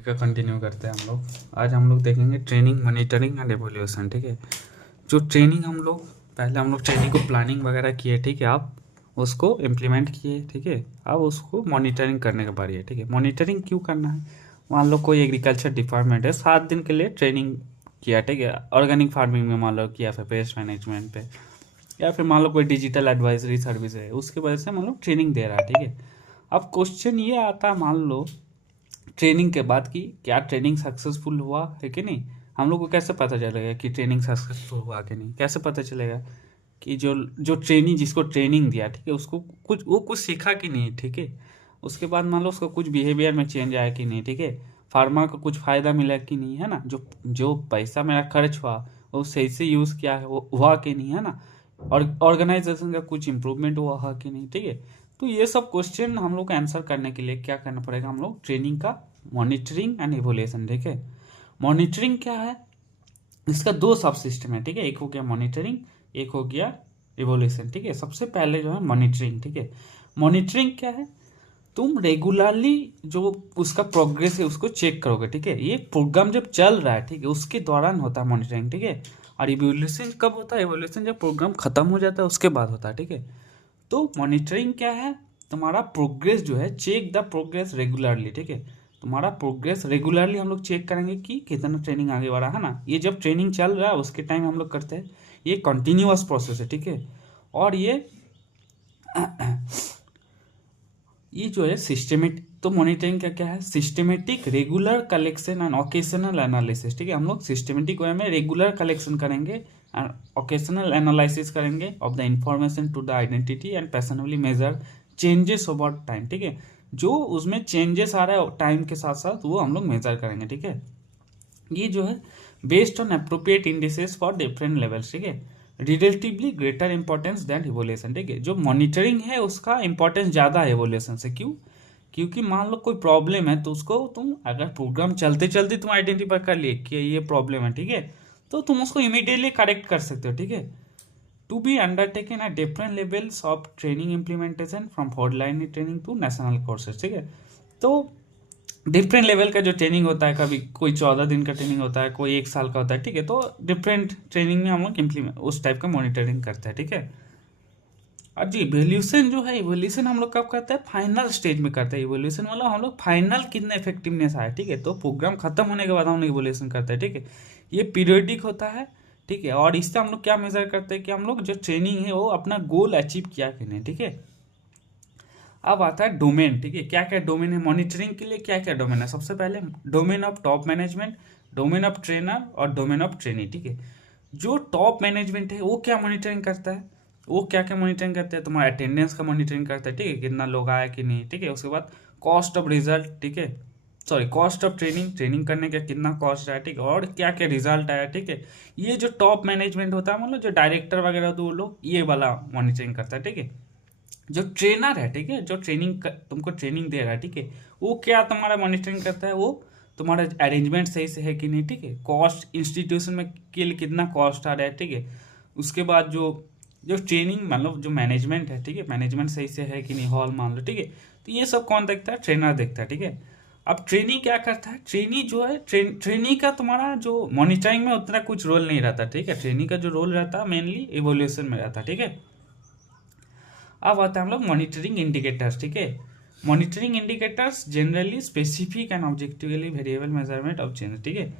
का कंटिन्यू करते हैं हम लोग। आज हम लोग देखेंगे ट्रेनिंग, मॉनिटरिंग एंड एवोल्यूशन। ठीक है, जो ट्रेनिंग हम लोग पहले हम लोग ट्रेनिंग को प्लानिंग वगैरह किए, ठीक है, आप उसको इम्प्लीमेंट किए, ठीक है, अब उसको मॉनिटरिंग करने का बारी है। ठीक है, मॉनिटरिंग क्यों करना है? मान लो कोई एग्रीकल्चर डिपार्टमेंट है, 7 दिन के लिए ट्रेनिंग किया, ठीक है, ऑर्गेनिक फार्मिंग में मान लो किया, फिर पेस्ट मैनेजमेंट पे, या फिर मान लो कोई डिजिटल एडवाइजरी सर्विस है, उसके वजह से मान लो ट्रेनिंग दे रहा है। ठीक है, अब क्वेश्चन ये आता है, मान लो ट्रेनिंग के बाद कि क्या ट्रेनिंग सक्सेसफुल हुआ है कि नहीं। हम लोग को कैसे पता चलेगा कि ट्रेनिंग सक्सेसफुल हुआ कि नहीं? कैसे पता चलेगा कि जो जो ट्रेनिंग जिसको ट्रेनिंग दिया, ठीक है, उसको कुछ सीखा कि नहीं, ठीक है। उसके बाद मान लो उसका कुछ बिहेवियर में चेंज आया कि नहीं, ठीक है। फार्मर को कुछ फ़ायदा मिला कि नहीं, है ना। जो जो पैसा मेरा खर्च हुआ वो सही से यूज़ किया है, वो हुआ कि नहीं, है ना। और ऑर्गेनाइजेशन का कुछ इम्प्रूवमेंट हुआ है कि नहीं, ठीक है। तो ये सब क्वेश्चन हम लोग को आंसर करने के लिए क्या करना पड़ेगा, हम लोग ट्रेनिंग का मॉनिटरिंग एंड इवोल्यूशन। ठीक है, मॉनिटरिंग क्या है? इसका दो सब सिस्टम है, ठीक है। एक हो गया मॉनिटरिंग, एक हो गया इवोल्यूशन। ठीक है, सबसे पहले जो है मॉनिटरिंग। ठीक है, मॉनिटरिंग क्या है? तुम रेगुलरली जो उसका प्रोग्रेस है उसको चेक करोगे, ठीक है। ये प्रोग्राम जब चल रहा है, ठीक है, उसके दौरान होता है मॉनिटरिंग, ठीक है। और इवोल्यूशन कब होता है? इवोल्यूशन जब प्रोग्राम खत्म हो जाता है उसके बाद होता है, ठीक है। तो मॉनिटरिंग क्या है? तुम्हारा प्रोग्रेस जो है, चेक द प्रोग्रेस रेगुलरली, ठीक है। तुम्हारा प्रोग्रेस रेगुलरली हम लोग चेक करेंगे कि कितना ट्रेनिंग आगे बढ़ा है ना। ये जब ट्रेनिंग चल रहा है उसके टाइम हम लोग करते हैं। ये कंटिन्यूअस प्रोसेस है, ठीक है। और ये जो है सिस्टमेटिक, तो मॉनिटरिंग का क्या है? Systematic regular collection and occasional analysis, ठीक है। हम लोग सिस्टमेटिक वे में रेगुलर कलेक्शन करेंगे एंड ओकेशनल एनालिसिस करेंगे of the information to the identity and passionately measure changes over time, ठीक है। जो उसमें चेंजेस आ रहा है टाइम के साथ साथ वो हम लोग मेजर करेंगे, ठीक है। ये जो है based on appropriate indices for different levels, ठीक है। Relatively greater importance than evolution, ठीक है। जो मॉनिटरिंग है उसका इंपॉर्टेंस ज़्यादा है इवोल्यूशन से। क्यों? क्योंकि मान लो कोई प्रॉब्लम है तो उसको तुम अगर प्रोग्राम चलते चलते तुम आइडेंटिफाई कर लिए कि ये प्रॉब्लम है, ठीक है, तो तुम उसको इमीडिएटली करेक्ट कर सकते हो, ठीक है। To be undertaken at different levels of training implementation from frontline training to national courses, ठीक है। तो डिफरेंट लेवल का जो ट्रेनिंग होता है, कभी कोई 14 दिन का ट्रेनिंग होता है, कोई 1 साल का होता है, ठीक है। तो डिफरेंट ट्रेनिंग में हम लोग इम्प्लीमेंट उस टाइप का मॉनिटरिंग करते हैं, ठीक है। और जी इवोल्यूशन जो है, इवोल्यूशन हम लोग कब करते हैं? फाइनल स्टेज में करते हैं इवोल्यूशन, मतलब हम लोग फाइनल कितना इफेक्टिवनेस आया, ठीक है। तो प्रोग्राम खत्म होने के बाद हम लोग इवोल्यूशन करते हैं, ठीक है। ये पीरियडिक होता है, ठीक है। और इससे हम लोग क्या मेजर करते हैं कि हम लोग जो ट्रेनिंग है वो अपना गोल अचीव किया कि नहीं, ठीक है। अब आता है डोमेन, ठीक है। क्या क्या डोमेन है मॉनिटरिंग के लिए? क्या क्या डोमेन है? सबसे पहले domain of top management, domain of trainer और डोमेन ऑफ ट्रेनी, ठीक है। जो टॉप मैनेजमेंट है वो क्या मॉनिटरिंग करता है? वो क्या क्या मॉनिटरिंग करते हैं? तुम्हारा अटेंडेंस का मॉनिटरिंग करता है, ठीक है, कितना लोग आया कि नहीं, ठीक है। उसके बाद कॉस्ट ऑफ रिजल्ट, ठीक है, sorry cost of training, training करने का कितना कॉस्ट आया, ठीक है, और क्या क्या रिजल्ट आया, ठीक है। ये जो टॉप मैनेजमेंट होता है, मतलब जो डायरेक्टर वगैरह होते हैं वो लोग ये वाला मॉनिटरिंग करता है, ठीक है। जो ट्रेनर है, ठीक है, जो तुमको ट्रेनिंग दे रहा है, ठीक है, वो क्या तुम्हारा मॉनिटरिंग करता है? वो तुम्हारा अरेंजमेंट सही से है कि नहीं, ठीक है। कॉस्ट इंस्टीट्यूशन में के लिए कितना कॉस्ट आ रहा है, ठीक है। उसके बाद जो जो ट्रेनिंग मतलब जो मैनेजमेंट है, ठीक है, मैनेजमेंट सही से है कि नहीं, हॉल मान लो, ठीक है। तो ये सब कौन देखता है? ट्रेनर देखता है, ठीक है। अब ट्रेनी क्या करता है? ट्रेनी जो है ट्रेनी का तुम्हारा जो मॉनिटरिंग में उतना कुछ रोल नहीं रहता, ठीक है। ट्रेनी का जो रोल रहता है मेनली इवोल्यूशन में रहता है, ठीक है। अब आता है हम लोग मॉनिटरिंग इंडिकेटर्स, ठीक है। Monitoring indicators generally specific and objectively variable measurement of change, ठीक है।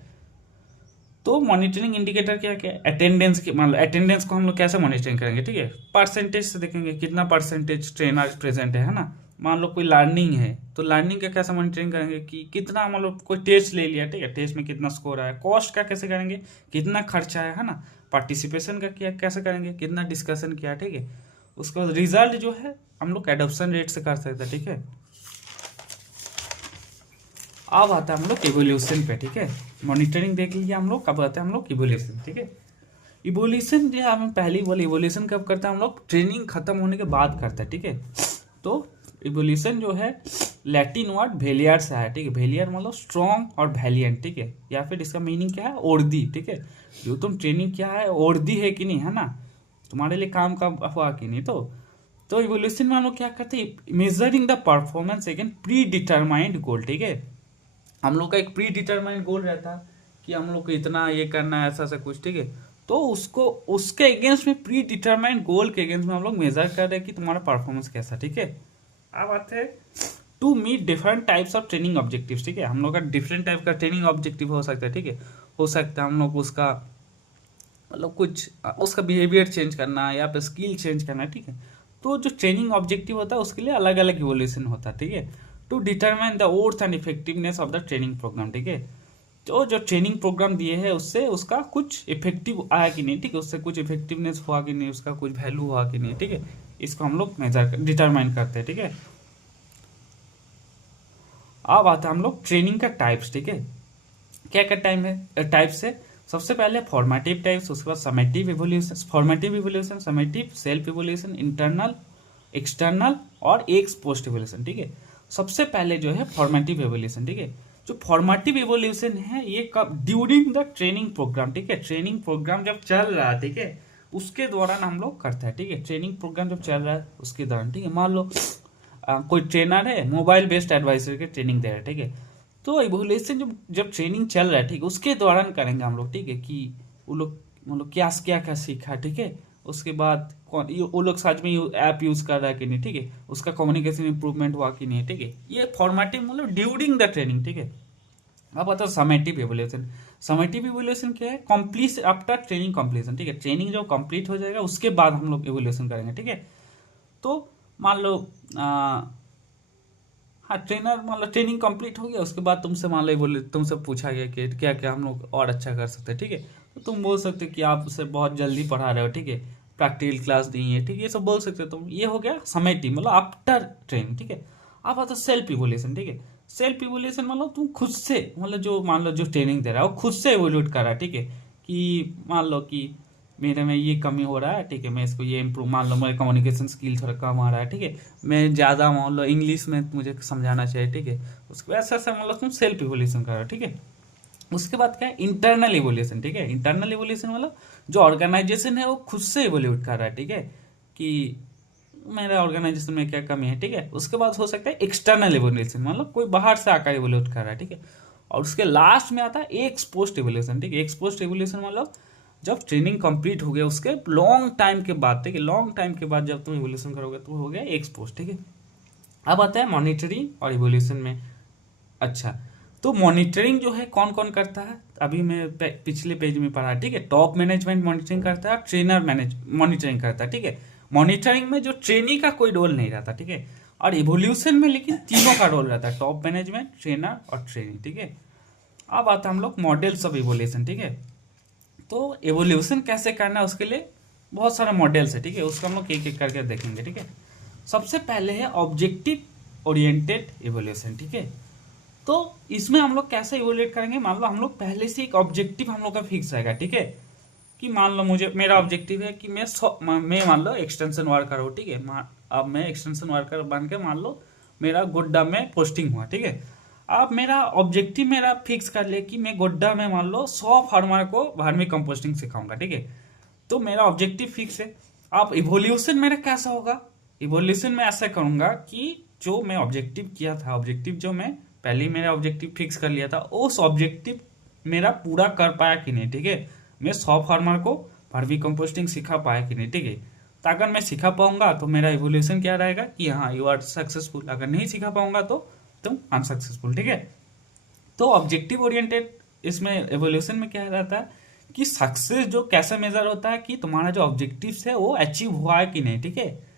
तो मॉनिटरिंग इंडिकेटर क्या क्या है? अटेंडेंस की, मान लो अटेंडेंस को हम लोग कैसे मॉनिटरिंग करेंगे, ठीक है, परसेंटेज से देखेंगे कितना परसेंटेज ट्रेनर प्रेजेंट है ना। मान लो कोई लर्निंग है तो लर्निंग का कैसे मॉनिटरिंग करेंगे कि कितना, मान लो कोई टेस्ट ले लिया, ठीक है, टेस्ट में कितना स्कोर आया। कॉस्ट का कैसे करेंगे? कितना खर्चा है ना। पार्टिसिपेशन का क्या कैसे करेंगे? कितना डिस्कशन किया, ठीक है। उसके बाद रिजल्ट जो है हम लोग एडॉप्शन रेट से कर सकते हैं, ठीक है। अब आता है हम लोग इवोल्यूशन पे, ठीक है। मॉनिटरिंग देख लीजिए हम लोग, कब आते हैं हम लोग इवोल्यूशन, ठीक है। इवोल्यूशन जो है हमें पहले ही बोले, इवोल्यूशन कब करते हैं हम लोग? ट्रेनिंग खत्म होने के बाद करते हैं, ठीक है। तो इवोल्यूशन जो है लैटिन वर्ड भेलियर से आया, ठीक है। भेलियर मतलब स्ट्रॉन्ग और वैलियंट, ठीक है। या फिर इसका मीनिंग क्या है? ओर्दी, ठीक है। जो तुम ट्रेनिंग क्या है, ओर्दी है कि नहीं, है ना, तुम्हारे लिए काम का हुआ कि नहीं। तो इवोल्यूशन में हम लोग क्या करते हैं? Measuring the performance again predetermined goal, ठीक है। हम लोग का एक प्री डिटरमाइंड गोल रहता है कि हम लोग को इतना ये करना है, ऐसा ऐसा कुछ, ठीक है। तो उसको उसके अगेंस्ट में, प्री डिटरमाइंड गोल के अगेंस्ट में हम लोग मेजर कर रहे हैं कि तुम्हारा परफॉर्मेंस कैसा, ठीक है। अब आते हैं to meet different types of training objectives, ठीक है। हम लोग का डिफरेंट टाइप का ट्रेनिंग ऑब्जेक्टिव हो सकता है, ठीक है। हो सकता है हम लोग उसका मतलब कुछ उसका बिहेवियर चेंज करना है या फिर स्किल चेंज करना है, ठीक है। तो जो ट्रेनिंग ऑब्जेक्टिव होता है उसके लिए अलग अलग इवोल्यूशन होता है, ठीक है, to determine the worth and effectiveness of the training programme, ठीक है। तो जो ट्रेनिंग प्रोग्राम दिए है उससे उसका कुछ इफेक्टिव आया कि नहीं, ठीक है, उससे कुछ इफेक्टिवनेस हुआ कि नहीं, उसका कुछ वैल्यू हुआ कि नहीं, ठीक है। इसको हम लोग मेजर डिटरमाइन करते हैं, ठीक है। अब आता है हम लोग ट्रेनिंग का टाइप्स, ठीक है। क्या क्या टाइम है टाइप्स है। सबसे पहले फॉर्मेटिव टाइप्स, उसके बाद summative evolution, formative evolution, summative, self evolution, internal, external और एक्स पोस्ट इवोल्यूशन, ठीक है। सबसे पहले जो है फॉर्मेटिव इवोल्यूशन, ठीक है। जो फॉर्मेटिव इवोल्यूशन है ये कब, ड्यूरिंग द ट्रेनिंग प्रोग्राम, ठीक है। ट्रेनिंग प्रोग्राम जब चल रहा है, ठीक है, उसके दौरान हम लोग करते हैं, ठीक है। ट्रेनिंग प्रोग्राम जब चल रहा है उसके दौरान, ठीक है। मान लो कोई ट्रेनर है, मोबाइल बेस्ड एडवाइजर की ट्रेनिंग दे रहा है, ठीक है। तो इवोल्यूशन जब जब ट्रेनिंग चल रहा है, ठीक है, उसके दौरान करेंगे हम लोग, ठीक है, कि वो लोग मतलब क्या क्या क्या सीखा, ठीक है। उसके बाद कौन वो लोग सच में ऐप यूज कर रहा है कि नहीं, ठीक है, उसका कम्युनिकेशन इंप्रूवमेंट हुआ कि नहीं, ठीक है। ये फॉर्मेटिव मतलब ड्यूरिंग द ट्रेनिंग, ठीक है। अब आता है समेटिव इवोल्यूशन। समेटिव इवोल्यूशन क्या है, कंप्लीट आफ्टर ट्रेनिंग कंप्लीशन, ठीक है। ट्रेनिंग जब कंप्लीट हो जाएगा उसके बाद हम लोग इवोल्यूशन करेंगे, ठीक है। तो मान लो हाँ, ट्रेनर मतलब ट्रेनिंग कंप्लीट हो गया, उसके बाद तुमसे मान लो बोले, तुमसे पूछा गया कि क्या क्या हम लोग और अच्छा कर सकते हैं, ठीक है। तो तुम बोल सकते हो कि आप उसे बहुत जल्दी पढ़ा रहे हो, ठीक है, प्रैक्टिकल क्लास दी है, ठीक है, ये सब बोल सकते हो तुम। ये हो गया समेटिव मतलब आफ्टर ट्रेनिंग, ठीक है। अब आता है सेल्फ इवोल्यूशन, ठीक है। सेल्फ इवोल्यूशन मतलब तुम खुद से मतलब जो मान लो जो ट्रेनिंग दे रहा है वो खुद से इवोल्यूट कर रहा है, ठीक है। कि मान लो कि मेरे में ये कमी हो रहा है, ठीक है, मैं इसको ये इम्प्रूव, मान लो मेरा कम्युनिकेशन स्किल थोड़ा कम आ रहा है, ठीक है, मैं ज़्यादा मान लो इंग्लिश में मुझे समझाना चाहिए, ठीक है। उसके बाद ऐसा ऐसा मतलब तुम सेल्फ इवोल्यूशन कर रहे हो, ठीक है। उसके बाद क्या है, इंटरनल इवोल्यूशन, ठीक है। इंटरनल इवोल्यूशन मतलब जो ऑर्गेनाइजेशन है वो खुद से इवोल्यूट कर रहा है, ठीक है, कि मेरा ऑर्गेनाइजेशन में क्या कमी है, ठीक है। उसके बाद हो सकता है एक्सटर्नल इवोल्यूशन मतलब कोई बाहर से आकर इवोल्यूट कर रहा है, ठीक है। और उसके लास्ट में आता है एक्स पोस्ट इवोल्यूशन, ठीक है। एक्स पोस्ट इवोल्यूशन मतलब जब ट्रेनिंग कंप्लीट हो गया उसके लॉन्ग टाइम के बाद, ठीक है, लॉन्ग टाइम के बाद जब तुम इवोल्यूशन करोगे तो हो गया एक्स पोस्ट, ठीक है। अब आता है मॉनिटरिंग और इवोल्यूशन में। अच्छा, तो मॉनिटरिंग जो है कौन कौन करता है, अभी मैं पिछले पेज में पढ़ा, ठीक है। टॉप मैनेजमेंट मॉनिटरिंग करता है और ट्रेनर मैनेज मॉनिटरिंग करता है, ठीक है। मॉनिटरिंग में जो ट्रेनी का कोई रोल नहीं रहता, ठीक है। और इवोल्यूशन में लेकिन तीनों का रोल रहता है, टॉप मैनेजमेंट, ट्रेनर और ट्रेनी, ठीक है। अब आता है हम लोग मॉडल्स ऑफ इवोल्यूशन, ठीक है। तो एवोल्यूशन कैसे करना है उसके लिए बहुत सारे मॉडल्स है, ठीक है, उसको हम लोग एक एक करके देखेंगे, ठीक है। सबसे पहले है ऑब्जेक्टिव ओरिएंटेड एवोल्यूशन, ठीक है। तो इसमें हम लोग कैसे इवोल्यूट करेंगे, मान लो हम लोग पहले से एक ऑब्जेक्टिव हम लोग का फिक्स रहेगा, ठीक है। कि मान लो मुझे मेरा ऑब्जेक्टिव है कि मैं मान लो एक्सटेंशन वर्कर हूँ, ठीक है। अब मैं एक्सटेंशन वर्कर बन के मान लो मेरा गोड्डा में पोस्टिंग हुआ, ठीक है। अब मेरा ऑब्जेक्टिव मेरा फिक्स कर ले कि मैं गोड्डा में मान लो 100 फार्मर को वर्मी कंपोस्टिंग सिखाऊंगा, ठीक है। तो मेरा ऑब्जेक्टिव फिक्स है। अब इवोल्यूशन मेरा कैसा होगा, इवोल्यूशन में ऐसा करूंगा कि जो मैं ऑब्जेक्टिव किया था, ऑब्जेक्टिव जो मैं पहले ही मेरा ऑब्जेक्टिव फिक्स कर लिया था, उस ऑब्जेक्टिव मेरा पूरा कर पाया कि नहीं, ठीक है। मैं 100 फार्मर को वर्मी कंपोस्टिंग सिखा पाया कि नहीं, ठीक है। तो अगर मैं सिखा पाऊंगा तो मेरा इवोल्यूशन क्या रहेगा कि हाँ यू आर सक्सेसफुल, अगर नहीं सिखा पाऊंगा तो तुम अनसक्सेसफुल, ठीक है। तो ऑब्जेक्टिव ओरिएंटेड इसमें एवोल्यूशन में क्या रहता है कि सक्सेस जो कैसे मेजर होता है कि तुम्हारा जो ऑब्जेक्टिव है वो अचीव हुआ है कि नहीं, ठीक है।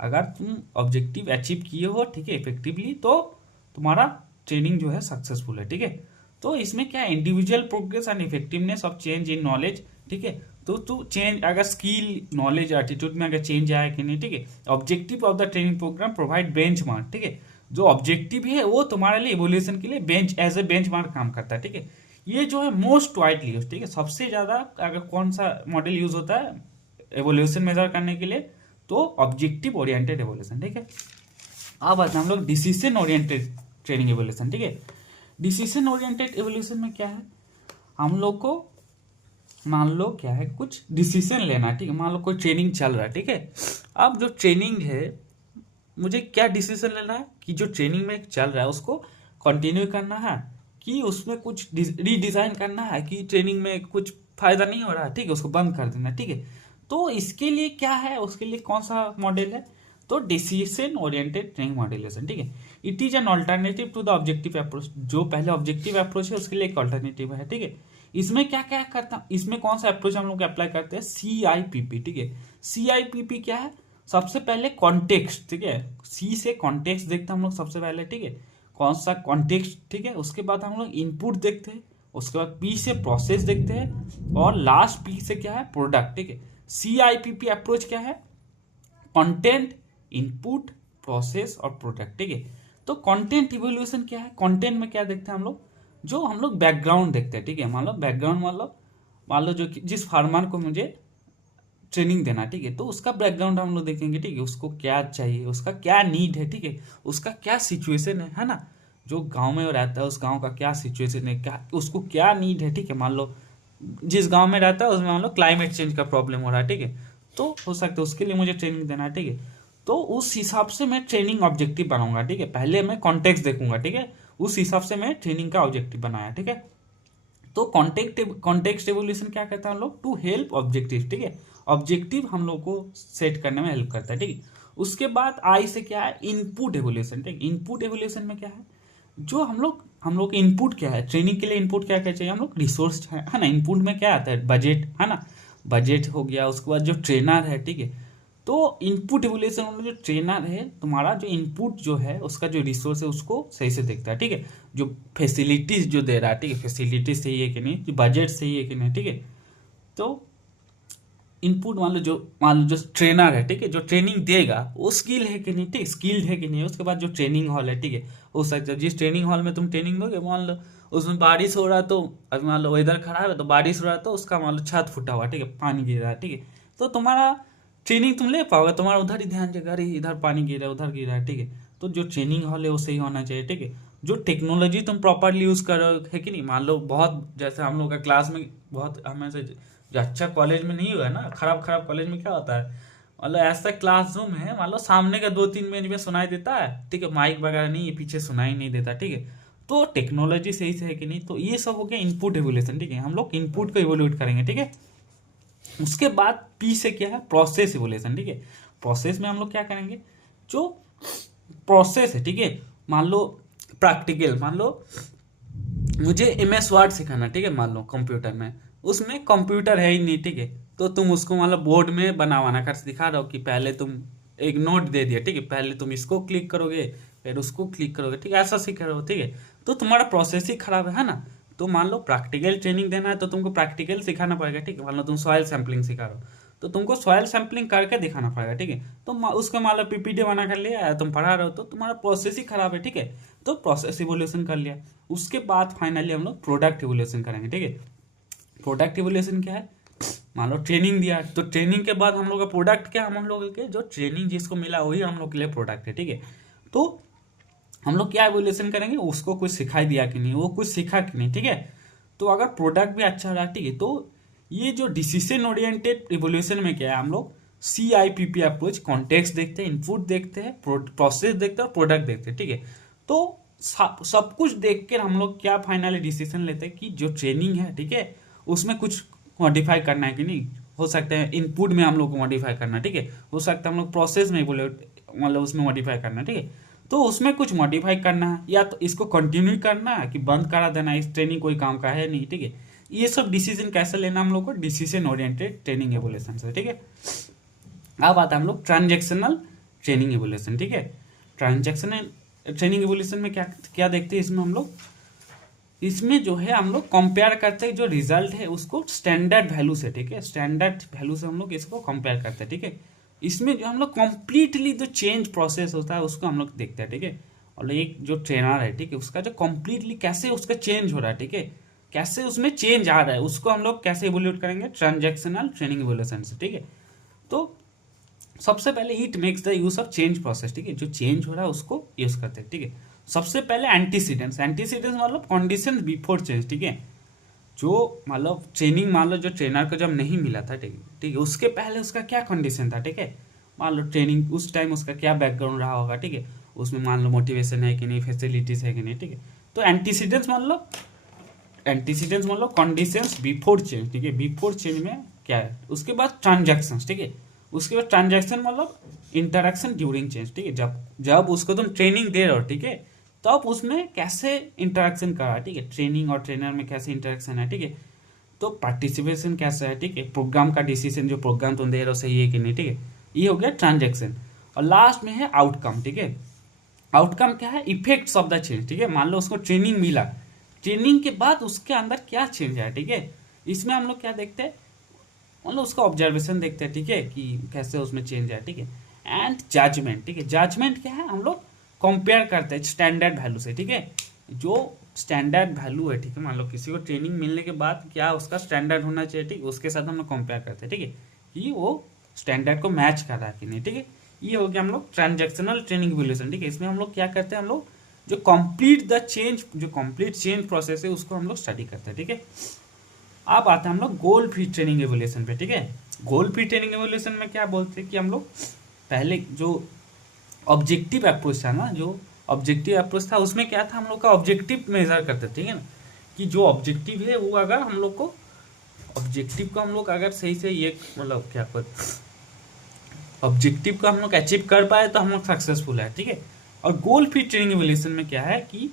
अगर तुम ऑब्जेक्टिव अचीव किए हो, ठीक है, इफेक्टिवली, तो तुम्हारा ट्रेनिंग जो है सक्सेसफुल है, ठीक है। तो इसमें क्या individual progress and effectiveness of change in knowledge, ठीक है। तो तू चेंज अगर स्किल नॉलेज एटीट्यूड में अगर चेंज आया कि नहीं, ठीक है। Objective of the training programme provide benchmark, ठीक है। जो ऑब्जेक्टिव है वो तुम्हारे लिए इवोल्यूशन के लिए एज ए बेंचमार्क काम करता है, ठीक है। ये जो है मोस्ट वाइडली यूज, ठीक है, सबसे ज्यादा अगर कौन सा मॉडल यूज होता है एवोल्यूशन मेजर करने के लिए, तो ऑब्जेक्टिव ओरिएंटेड एवोल्यूशन, ठीक है। अब आते हैं हम लोग डिसीजन ओरिएंटेड ट्रेनिंग एवोल्यूशन, ठीक है। डिसीजन ओरिएंटेड एवोल्यूशन में क्या है, हम लोग को मान लो क्या है कुछ डिसीजन लेना, ठीक है। मान लो कोई ट्रेनिंग चल रहा है, ठीक है। अब जो ट्रेनिंग है मुझे क्या डिसीजन लेना है कि जो ट्रेनिंग में चल रहा है उसको कंटिन्यू करना है कि उसमें कुछ रीडिज़ाइन करना है, कि ट्रेनिंग में कुछ फ़ायदा नहीं हो रहा है, ठीक है, उसको बंद कर देना, ठीक है। तो इसके लिए क्या है, उसके लिए कौन सा मॉडल है, तो डिसीजन ओरिएंटेड ट्रेनिंग मॉड्यूलेशन, ठीक है। It is an alternative to the objective approach. जो पहले ऑब्जेक्टिव अप्रोच है उसके लिए एक ऑल्टरनेटिव है, ठीक है। इसमें क्या क्या करता, इसमें कौन सा अप्रोच हम लोग अप्लाई करते हैं, CIPP, ठीक है। CIPP क्या है, सबसे पहले कॉन्टेक्स्ट, ठीक है, सी से कॉन्टेक्स्ट देखते हैं हम लोग सबसे पहले, ठीक है, कौन सा कॉन्टेक्स्ट, ठीक है। उसके बाद हम लोग इनपुट देखते हैं, उसके बाद पी से प्रोसेस देखते हैं, और लास्ट पी से क्या है, प्रोडक्ट, ठीक है। CIPP अप्रोच क्या है, कंटेंट, इनपुट, प्रोसेस और प्रोडक्ट, ठीक है। तो कंटेंट इवोल्यूशन क्या है, कंटेंट में क्या देखते हैं हम लोग, जो हम लोग बैकग्राउंड देखते हैं, ठीक है। मान लो बैकग्राउंड, मान लो जो जिस फार्मर को मुझे ट्रेनिंग देना, ठीक है, तो उसका बैकग्राउंड हम लोग देखेंगे, ठीक है, उसको क्या चाहिए, उसका क्या नीड है, ठीक है, उसका क्या सिचुएशन है ना, जो गांव में रहता है उस गांव का क्या सिचुएशन है, क्या उसको क्या नीड है, ठीक है। मान लो जिस गांव में रहता है उसमें मान लो क्लाइमेट चेंज का प्रॉब्लम हो रहा है, ठीक है, तो हो सकता है उसके लिए मुझे ट्रेनिंग देना है, ठीक है। तो उस हिसाब से मैं ट्रेनिंग ऑब्जेक्टिव बनाऊंगा, ठीक है। पहले मैं कॉन्टेक्स्ट देखूंगा, ठीक है, उस हिसाब से मैं ट्रेनिंग का ऑब्जेक्टिव बनाया, ठीक है। तो कॉन्टेक्स्ट एवोल्यूशन क्या कहता है हम लोग, टू हेल्प ऑब्जेक्टिव, ठीक है, ऑब्जेक्टिव हम लोग को सेट करने में हेल्प करता है, ठीक है। उसके बाद आई से क्या है, इनपुट एवोल्यूशन, ठीक है। इनपुट एवोल्यूशन में क्या है, जो हम लोग इनपुट क्या है, ट्रेनिंग के लिए इनपुट क्या क्या चाहिए हम लोग, रिसोर्स है ना। इनपुट में क्या आता है, बजट, है ना, बजट हो गया, उसके बाद जो ट्रेनर है, ठीक है। तो इनपुट एवोल्यूशन में जो ट्रेनर है तुम्हारा, जो इनपुट जो है उसका जो रिसोर्स है उसको सही से देखता है, ठीक है। जो फैसिलिटीज जो दे रहा है, ठीक है, फैसिलिटीज सही है कि नहीं, जो बजट सही है कि नहीं, ठीक है। तो इनपुट मान लो जो ट्रेनर है, ठीक है, जो ट्रेनिंग देगा वो स्किल है कि नहीं, ठीक, स्किल्ड है कि नहीं। उसके बाद जो ट्रेनिंग हॉल है, ठीक है, हो सकता है जिस ट्रेनिंग हॉल में तुम ट्रेनिंग दोगे, मान लो उसमें बारिश हो रहा है, तो अभी मान लो वेदर खराब है तो बारिश हो रहा है, तो उसका मान लो छत फूटा हुआ, ठीक है, पानी गिर रहा है, ठीक है। तो तुम्हारा ट्रेनिंग तुम ले पाओगे, तुम्हारा उधर ही ध्यान जाएगा, अरे इधर पानी गिर रहा है, उधर गिर रहा है, ठीक है। तो जो ट्रेनिंग हॉल है वो सही होना चाहिए, ठीक है। जो टेक्नोलॉजी तुम प्रॉपरली यूज कर रहे हो है कि नहीं, मान लो बहुत जैसे हम लोग का क्लास में बहुत हमें से जो अच्छा कॉलेज में नहीं हुआ है ना, खराब खराब कॉलेज में क्या होता है, मतलब ऐसा क्लासरूम है, मान लो सामने का 2-3 बेंच में सुनाई देता है, ठीक है, माइक वगैरह नहीं है, पीछे सुनाई नहीं देता, ठीक है। तो टेक्नोलॉजी सही से है कि नहीं, तो ये सब हो गया इनपुट एवोल्यूशन, ठीक है, हम लोग इनपुट को इवोल्यूट करेंगे, ठीक है। उसके बाद पी से क्या है, प्रोसेस इवोल्यूशन, ठीक है। प्रोसेस में हम लोग क्या करेंगे, जो प्रोसेस है, ठीक है, मान लो प्रैक्टिकल, मान लो मुझे MS वर्ड सिखाना, ठीक है, मान लो कंप्यूटर में, उसमें कंप्यूटर है ही नहीं, ठीक है। तो तुम उसको मान लो बोर्ड में बनावाना कर दिखा रहे हो कि पहले तुम एक नोट दे दिया, ठीक है, पहले तुम इसको क्लिक करोगे फिर उसको क्लिक करोगे, ठीक है, ऐसा सीख रहे हो, ठीक है। तो तुम्हारा प्रोसेस ही खराब है ना। तो मान लो प्रैक्टिकल ट्रेनिंग देना है तो तुमको प्रैक्टिकल सिखाना पड़ेगा, ठीक है। मान लो तुम सॉइल सैंपलिंग सिखा रहे हो तो तुमको सॉइल सैंपलिंग करके दिखाना पड़ेगा, ठीक है। तो उसको मान लो PPT बना कर लिया, तुम पढ़ा रहे हो तो तुम्हारा प्रोसेस ही खराब है, ठीक है। तो प्रोसेस इवोल्यूशन कर लिया। उसके बाद फाइनली हम लोग प्रोडक्ट इवोल्यूशन करेंगे, ठीक है। प्रोडक्ट इवोल्यूशन क्या है, मान लो ट्रेनिंग दिया तो ट्रेनिंग के बाद हम लोग का प्रोडक्ट क्या, हम लोग के जो ट्रेनिंग जिसको मिला वही हम लोग के लिए प्रोडक्ट है, ठीक है। तो हम लोग क्या इवोल्यूशन करेंगे, उसको कुछ सिखाई दिया कि नहीं, वो कुछ सीखा कि नहीं, ठीक है। तो अगर प्रोडक्ट भी अच्छा रहा, ठीक है, तो ये जो डिसीजन ओरिएंटेड इवोल्यूशन में क्या है, हम लोग CIPP अप्रोच, कॉन्टेक्स्ट देखते हैं, इनपुट देखते हैं, प्रोसेस देखते हैं और प्रोडक्ट देखते हैं, ठीक है। तो सब कुछ देख कर हम लोग क्या फाइनली डिसीजन लेते हैं कि जो ट्रेनिंग है, ठीक है, उसमें कुछ मॉडिफाई करना है कि नहीं। हो सकता है इनपुट में हम लोग को मॉडिफाई करना, ठीक है, हो सकता है हम लोग प्रोसेस में बोले मतलब उसमें मॉडिफाई करना, ठीक है। तो उसमें कुछ मॉडिफाई करना है या तो इसको कंटिन्यू करना है कि बंद करा देना, इस ट्रेनिंग कोई काम का है नहीं, ठीक है। ये सब डिसीजन कैसे लेना हम लोग को, डिसीजन ओरिएंटेड ट्रेनिंग एवोल्यूशन से, ठीक है। अब आता है हम लोग ट्रांजेक्शनल ट्रेनिंग एवोल्यूशन, ठीक है। ट्रांजेक्शनल ट्रेनिंग एवोल्यूशन में क्या क्या देखते हैं, इसमें हम लोग इसमें जो है हम लोग कंपेयर करते हैं जो रिजल्ट है उसको स्टैंडर्ड वैल्यू से, ठीक है, स्टैंडर्ड वैल्यू से हम लोग इसको कंपेयर करते हैं, ठीक है। इसमें जो हम लोग कंप्लीटली जो चेंज प्रोसेस होता है उसको हम लोग देखते हैं, ठीक है। और एक जो ट्रेनर है, ठीक है, उसका जो कंप्लीटली कैसे उसका चेंज हो रहा है, ठीक है, कैसे उसमें चेंज आ रहा है, उसको हम लोग कैसे इवोल्यूट करेंगे, ट्रांजेक्शनल ट्रेनिंग इवोल्यूशन से, ठीक है। तो सबसे पहले it makes the use of change process, ठीक है, जो चेंज हो रहा है उसको यूज करते हैं, ठीक है। सबसे पहले एंटीसीडेंट्स, एंटीसीडेंट्स मतलब कंडीशन बिफोर चेंज, ठीक है। जो मतलब ट्रेनिंग, मान लो जो ट्रेनर को जब नहीं मिला था, ठीक है, ठीक है, उसके पहले उसका क्या कंडीशन था, ठीक है। मान लो ट्रेनिंग उस टाइम उसका क्या बैकग्राउंड रहा होगा, ठीक है, उसमें मान लो मोटिवेशन है कि नहीं, फैसिलिटीज है कि नहीं, ठीक है। तो एंटीसीडेंट्स मान लो कंडीशंस बिफोर चेंज, ठीक है, बिफोर चेंज में क्या है, उसके बाद ट्रांजैक्शन, ठीक है, उसके बाद ट्रांजैक्शन मतलब इंटरेक्शन ड्यूरिंग चेंज, ठीक है, जब उसको तुम ट्रेनिंग दे रहे हो, ठीक है, तो आप उसमें कैसे इंटरेक्शन कर रहा है, ठीक है, ट्रेनिंग और ट्रेनर में कैसे इंटरेक्शन है, ठीक है, तो पार्टिसिपेशन कैसा है, ठीक है, प्रोग्राम का डिसीजन, जो प्रोग्राम तुम दे रहे हो सही है कि नहीं, ठीक है, ये हो गया ट्रांजैक्शन। और लास्ट में है आउटकम, ठीक है, आउटकम क्या है, इफेक्ट्स ऑफ द चेंज, ठीक है, मान लो उसको ट्रेनिंग मिला, ट्रेनिंग के बाद उसके अंदर क्या चेंज है, ठीक है, इसमें हम लोग क्या देखते हैं, मतलब उसका ऑब्जर्वेशन देखते हैं, ठीक है, कि कैसे उसमें चेंज है, ठीक है, एंड जजमेंट, ठीक है, जजमेंट क्या है, हम लोग कंपेयर करते हैं स्टैंडर्ड वैल्यू से, ठीक है, जो स्टैंडर्ड वैल्यू है, ठीक है, मान लो किसी को ट्रेनिंग मिलने के बाद क्या उसका स्टैंडर्ड होना चाहिए, ठीक है, उसके साथ हम लोग कंपेयर करते हैं, ठीक है, कि वो स्टैंडर्ड को मैच कर रहा है कि नहीं, ठीक है, ये हो गया हम लोग ट्रांजेक्शनल ट्रेनिंग इवोल्यूशन, ठीक है, इसमें हम लोग क्या करते हैं, हम लोग जो कंप्लीट चेंज प्रोसेस है उसको हम लोग स्टडी करते हैं, ठीक है। अब आते हैं हम लोग गोल फ्री ट्रेनिंग एवोल्यूशन पे, ठीक है, गोल फ्री ट्रेनिंग एवोल्यूशन में क्या बोलते हैं कि हम लोग पहले जो ऑब्जेक्टिव अप्रोच था ना, जो ऑब्जेक्टिव अप्रोच था उसमें क्या था, हम लोग का ऑब्जेक्टिव मेजर करते थे, ठीक है ना, कि जो ऑब्जेक्टिव है वो अगर हम लोग को ऑब्जेक्टिव को हम लोग अगर सही से ये मतलब क्या कर ऑब्जेक्टिव को हम लोग अचीव कर पाए तो हम लोग सक्सेसफुल है, ठीक है। और गोल फ्री ट्रेनिंग इवोल्यूशन में क्या है कि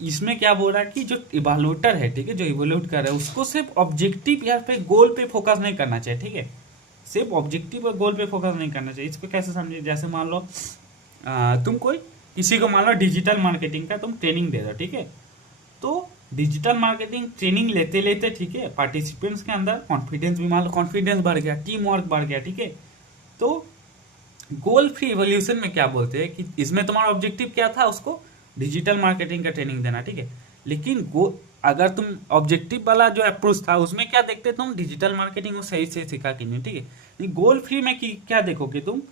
इसमें क्या बोल रहा है कि जो इवैल्यूएटर है, ठीक है, जो इवैल्यूएट कर रहा है उसको सिर्फ ऑब्जेक्टिव या फिर गोल पे फोकस नहीं करना चाहिए, ठीक है, सिर्फ ऑब्जेक्टिव और गोल पे फोकस नहीं करना चाहिए। इसको कैसे समझे, जैसे मान लो तुम कोई किसी को मान लो डिजिटल मार्केटिंग का तुम ट्रेनिंग दे रहे हो, ठीक है, तो डिजिटल मार्केटिंग ट्रेनिंग लेते लेते, ठीक है, पार्टिसिपेंट्स के अंदर कॉन्फिडेंस भी मान लो कॉन्फिडेंस बढ़ गया, टीम वर्क बढ़ गया, ठीक है, तो गोल फ्री इवोल्यूशन में क्या बोलते हैं कि इसमें तुम्हारा ऑब्जेक्टिव क्या था, उसको डिजिटल मार्केटिंग का ट्रेनिंग देना, ठीक है, लेकिन अगर तुम ऑब्जेक्टिव वाला जो अप्रोच था उसमें क्या देखते तुम डिजिटल मार्केटिंग वो सही से सीखा कि नहीं, ठीक है, नहीं गोल फ्री में क्या देखोगे तुम,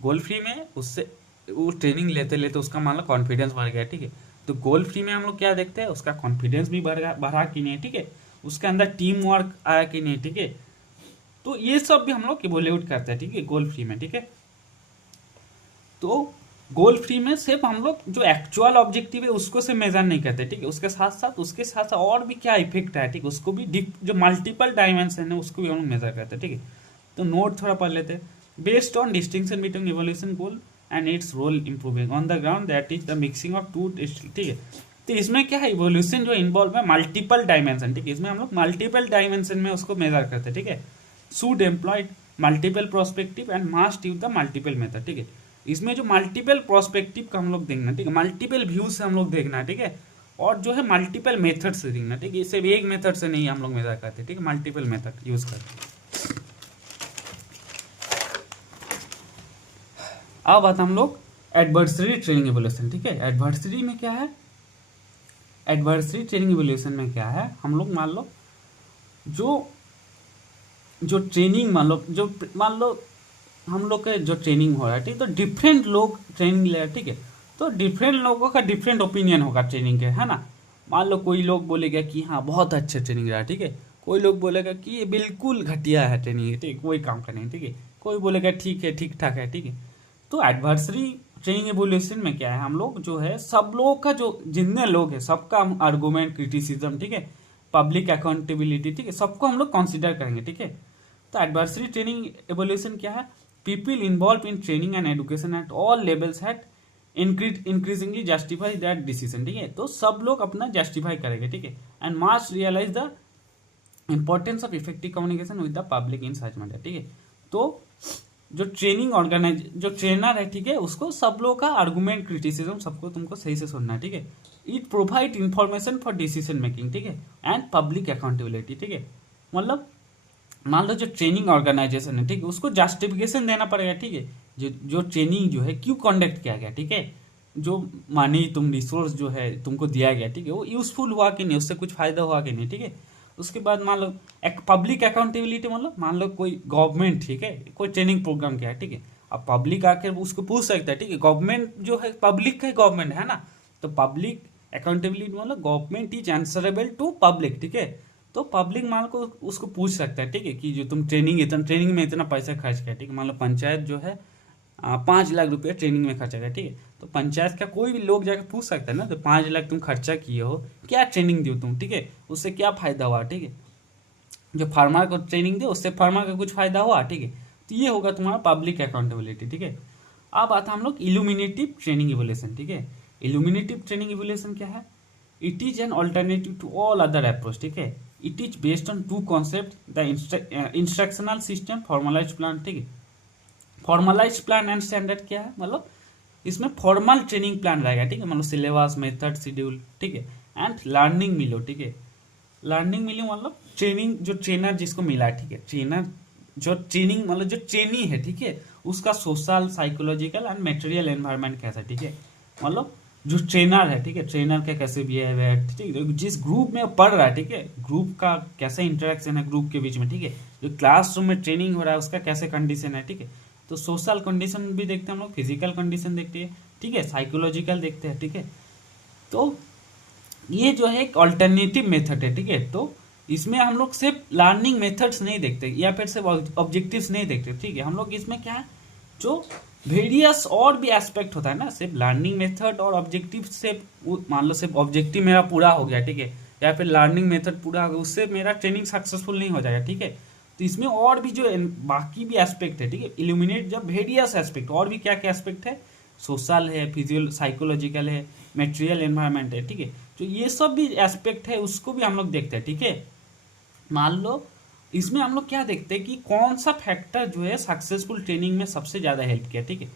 गोल फ्री में उससे वो ट्रेनिंग लेते लेते उसका मान लो कॉन्फिडेंस बढ़ गया, ठीक है, तो गोल फ्री में हम लोग क्या देखते हैं, उसका कॉन्फिडेंस भी बढ़ा कि नहीं, ठीक है, उसके अंदर टीम वर्क आया कि नहीं, ठीक है, तो ये सब भी हम लोग इवोल्यूट करते हैं, ठीक है, गोल फ्री में, ठीक है। तो गोल फ्री में सिर्फ हम लोग जो एक्चुअल ऑब्जेक्टिव है उसको से मेजर नहीं करते, ठीक है, उसके साथ और भी क्या इफेक्ट है, ठीक है, उसको भी जो मल्टीपल डायमेंशन है उसको भी हम लोग मेजर करते हैं, ठीक है। तो नोट थोड़ा पढ़ लेते हैं। Based on distinction between evolution goal and its role improving on the ground that is the mixing of two, ठीक है, तो इसमें क्या है, इवोल्यूशन जो इन्वॉल्व है मल्टीपल डायमेंशन, ठीक है, इसमें हम लोग मल्टीपल डायमेंशन में उसको मेजर करते हैं, ठीक है, should employed multiple prospective and must use the multiple method, ठीक है, इसमें जो मल्टीपल प्रोस्पेक्टिव का हम लोग देखना, ठीक है, मल्टीपल व्यू से हम लोग देखना, ठीक है, और जो है मल्टीपल मेथड से देखना, ठीक है, सिर्फ एक मेथड से नहीं हम लोग मेजर करते, ठीक है, मल्टीपल मेथड यूज करते। अब आता हम लोग एडवर्सरी ट्रेनिंग इवोल्यूशन, ठीक है, एडवर्सरी में क्या है, एडवर्सरी ट्रेनिंग इवोल्यूशन में क्या है, हम लोग मान लो जो ट्रेनिंग मान लो हम लोग का जो ट्रेनिंग हो रहा है, ठीक, तो डिफरेंट लोग ट्रेनिंग ले रहे हैं, ठीक है, तो डिफरेंट लोगों का डिफरेंट ओपिनियन होगा ट्रेनिंग के, है ना, मान लो कोई लोग बोलेगा कि हाँ बहुत अच्छा ट्रेनिंग रहा, ठीक है, कोई लोग बोलेगा कि ये बिल्कुल घटिया है ट्रेनिंग, ठीक है, कोई काम का नहीं, ठीक है, कोई बोलेगा ठीक है ठीक ठाक है, ठीक है। तो एडवर्सरी ट्रेनिंग एवोल्यूशन में क्या है, हम लोग जो है सब लोगों का जो जितने लोग हैं सबका हम आर्गूमेंट, क्रिटिसिज्म, ठीक है, पब्लिक अकाउंटेबिलिटी, ठीक है, सबको हम लोग कंसिडर करेंगे, ठीक है। तो एडवर्सरी ट्रेनिंग एवोल्यूशन क्या है, people involve in training and education at all levels had increasingly justify that decision, ठीक है, तो सब लोग अपना जस्टिफाई करेंगे, ठीक है, and must realise the importance of effective communication with the public in such matter, ठीक है। तो जो जो ट्रेनर है, ठीक है, उसको सब लोग का आर्गूमेंट, क्रिटिसिज्म सबको तुमको सही से सुनना है, ठीक है। It provide information for decision making, ठीक है, एंड पब्लिक अकाउंटेबिलिटी, ठीक है, मतलब मान लो जो ट्रेनिंग ऑर्गेनाइजेशन है, ठीक है, उसको जस्टिफिकेशन देना पड़ेगा, ठीक है, जो ट्रेनिंग जो है क्यों कंडक्ट किया गया, ठीक है, जो मानी तुम रिसोर्स जो है तुमको दिया गया, ठीक है, वो यूजफुल हुआ कि नहीं, उससे कुछ फायदा हुआ कि नहीं, ठीक है। उसके बाद मान लो एक पब्लिक अकाउंटेबिलिटी, मतलब मान लो कोई गवर्नमेंट, ठीक है, कोई ट्रेनिंग प्रोग्राम किया है, ठीक है, अब पब्लिक आकर उसको पूछ सकता है, ठीक है, गवर्नमेंट जो है पब्लिक का गवर्नमेंट है ना, तो पब्लिक अकाउंटेबिलिटी मतलब government is answerable to public, ठीक है, तो पब्लिक मान को उसको पूछ सकता है, ठीक है, कि जो तुम ट्रेनिंग में इतना पैसा खर्च किया, ठीक है, मान लो पंचायत जो है 5 लाख रुपया ट्रेनिंग में खर्चा किया, ठीक है। तो पंचायत का कोई भी लोग जाकर पूछ सकता है ना, तो 5 लाख तुम खर्चा किए हो, क्या ट्रेनिंग दी हो तुम, ठीक है, उससे क्या फायदा हुआ, ठीक है। जो फार्मर को ट्रेनिंग दे उससे फार्मर का कुछ फायदा हुआ, ठीक है। तो ये होगा तुम्हारा पब्लिक अकाउंटेबिलिटी, ठीक है। अब आता हम लोग इल्यूमिनेटिव ट्रेनिंग इवोल्यूशन, ठीक है। इल्यूमिनेटिव ट्रेनिंग इवोल्यूशन क्या है? It is an alternative to all other approach, ठीक है। It is based on two concept, the instructional system, formalise plan, ठीक है। फॉर्मलाइज प्लान एंड स्टैंडर्ड क्या है, मतलब इसमें फॉर्मल ट्रेनिंग प्लान रहेगा, ठीक है, मतलब सिलेबस, मेथड, शेड्यूल, ठीक है। एंड लर्निंग मिलो, ठीक है। लर्निंग मिलो मतलब ट्रेनिंग, जो ट्रेनर जिसको मिला है, ठीक है, ट्रेनर जो ट्रेनिंग मतलब जो ट्रेनी है, ठीक है, उसका social, psychological and material environment कैसा, ठीक है, मतलब जो ट्रेनर है, ठीक है, ट्रेनर का कैसे बिहेव है, ठीक है, जिस ग्रुप में पढ़ रहा है, ठीक है, ग्रुप का कैसे इंटरेक्शन है ग्रुप के बीच में, ठीक है, जो क्लासरूम में ट्रेनिंग हो रहा है उसका कैसे कंडीशन है, ठीक है। तो सोशल कंडीशन भी देखते हैं हम लोग, फिजिकल कंडीशन देखते हैं, ठीक है, साइकोलॉजिकल देखते हैं, ठीक है। तो ये जो है एक ऑल्टरनेटिव मेथड है, ठीक है। तो इसमें हम लोग सिर्फ लर्निंग मेथड्स नहीं देखते या फिर सिर्फ ऑब्जेक्टिव्स नहीं देखते, ठीक है। हम लोग इसमें क्या है, जो वेरियस और भी एस्पेक्ट होता है ना, सिर्फ लर्निंग मेथड और ऑब्जेक्टिव से, मान लो सिर्फ ऑब्जेक्टिव मेरा पूरा हो गया, ठीक है, या फिर लर्निंग मेथड पूरा हो गया, उससे मेरा ट्रेनिंग सक्सेसफुल नहीं हो जाएगा, ठीक है। तो इसमें और भी जो बाकी भी एस्पेक्ट है, ठीक है, इल्यूमिनेट जब वेरियस एस्पेक्ट, और भी क्या क्या एस्पेक्ट है, सोशल है, फिजियल साइकोलॉजिकल है, मेटेरियल एनवायरनमेंट है, ठीक है। तो ये सब भी एस्पेक्ट है, उसको भी हम लोग देखते हैं, ठीक है। मान लो इसमें हम लोग क्या देखते हैं कि कौन सा फैक्टर जो है सक्सेसफुल ट्रेनिंग में सबसे ज़्यादा हेल्प किया, ठीक है।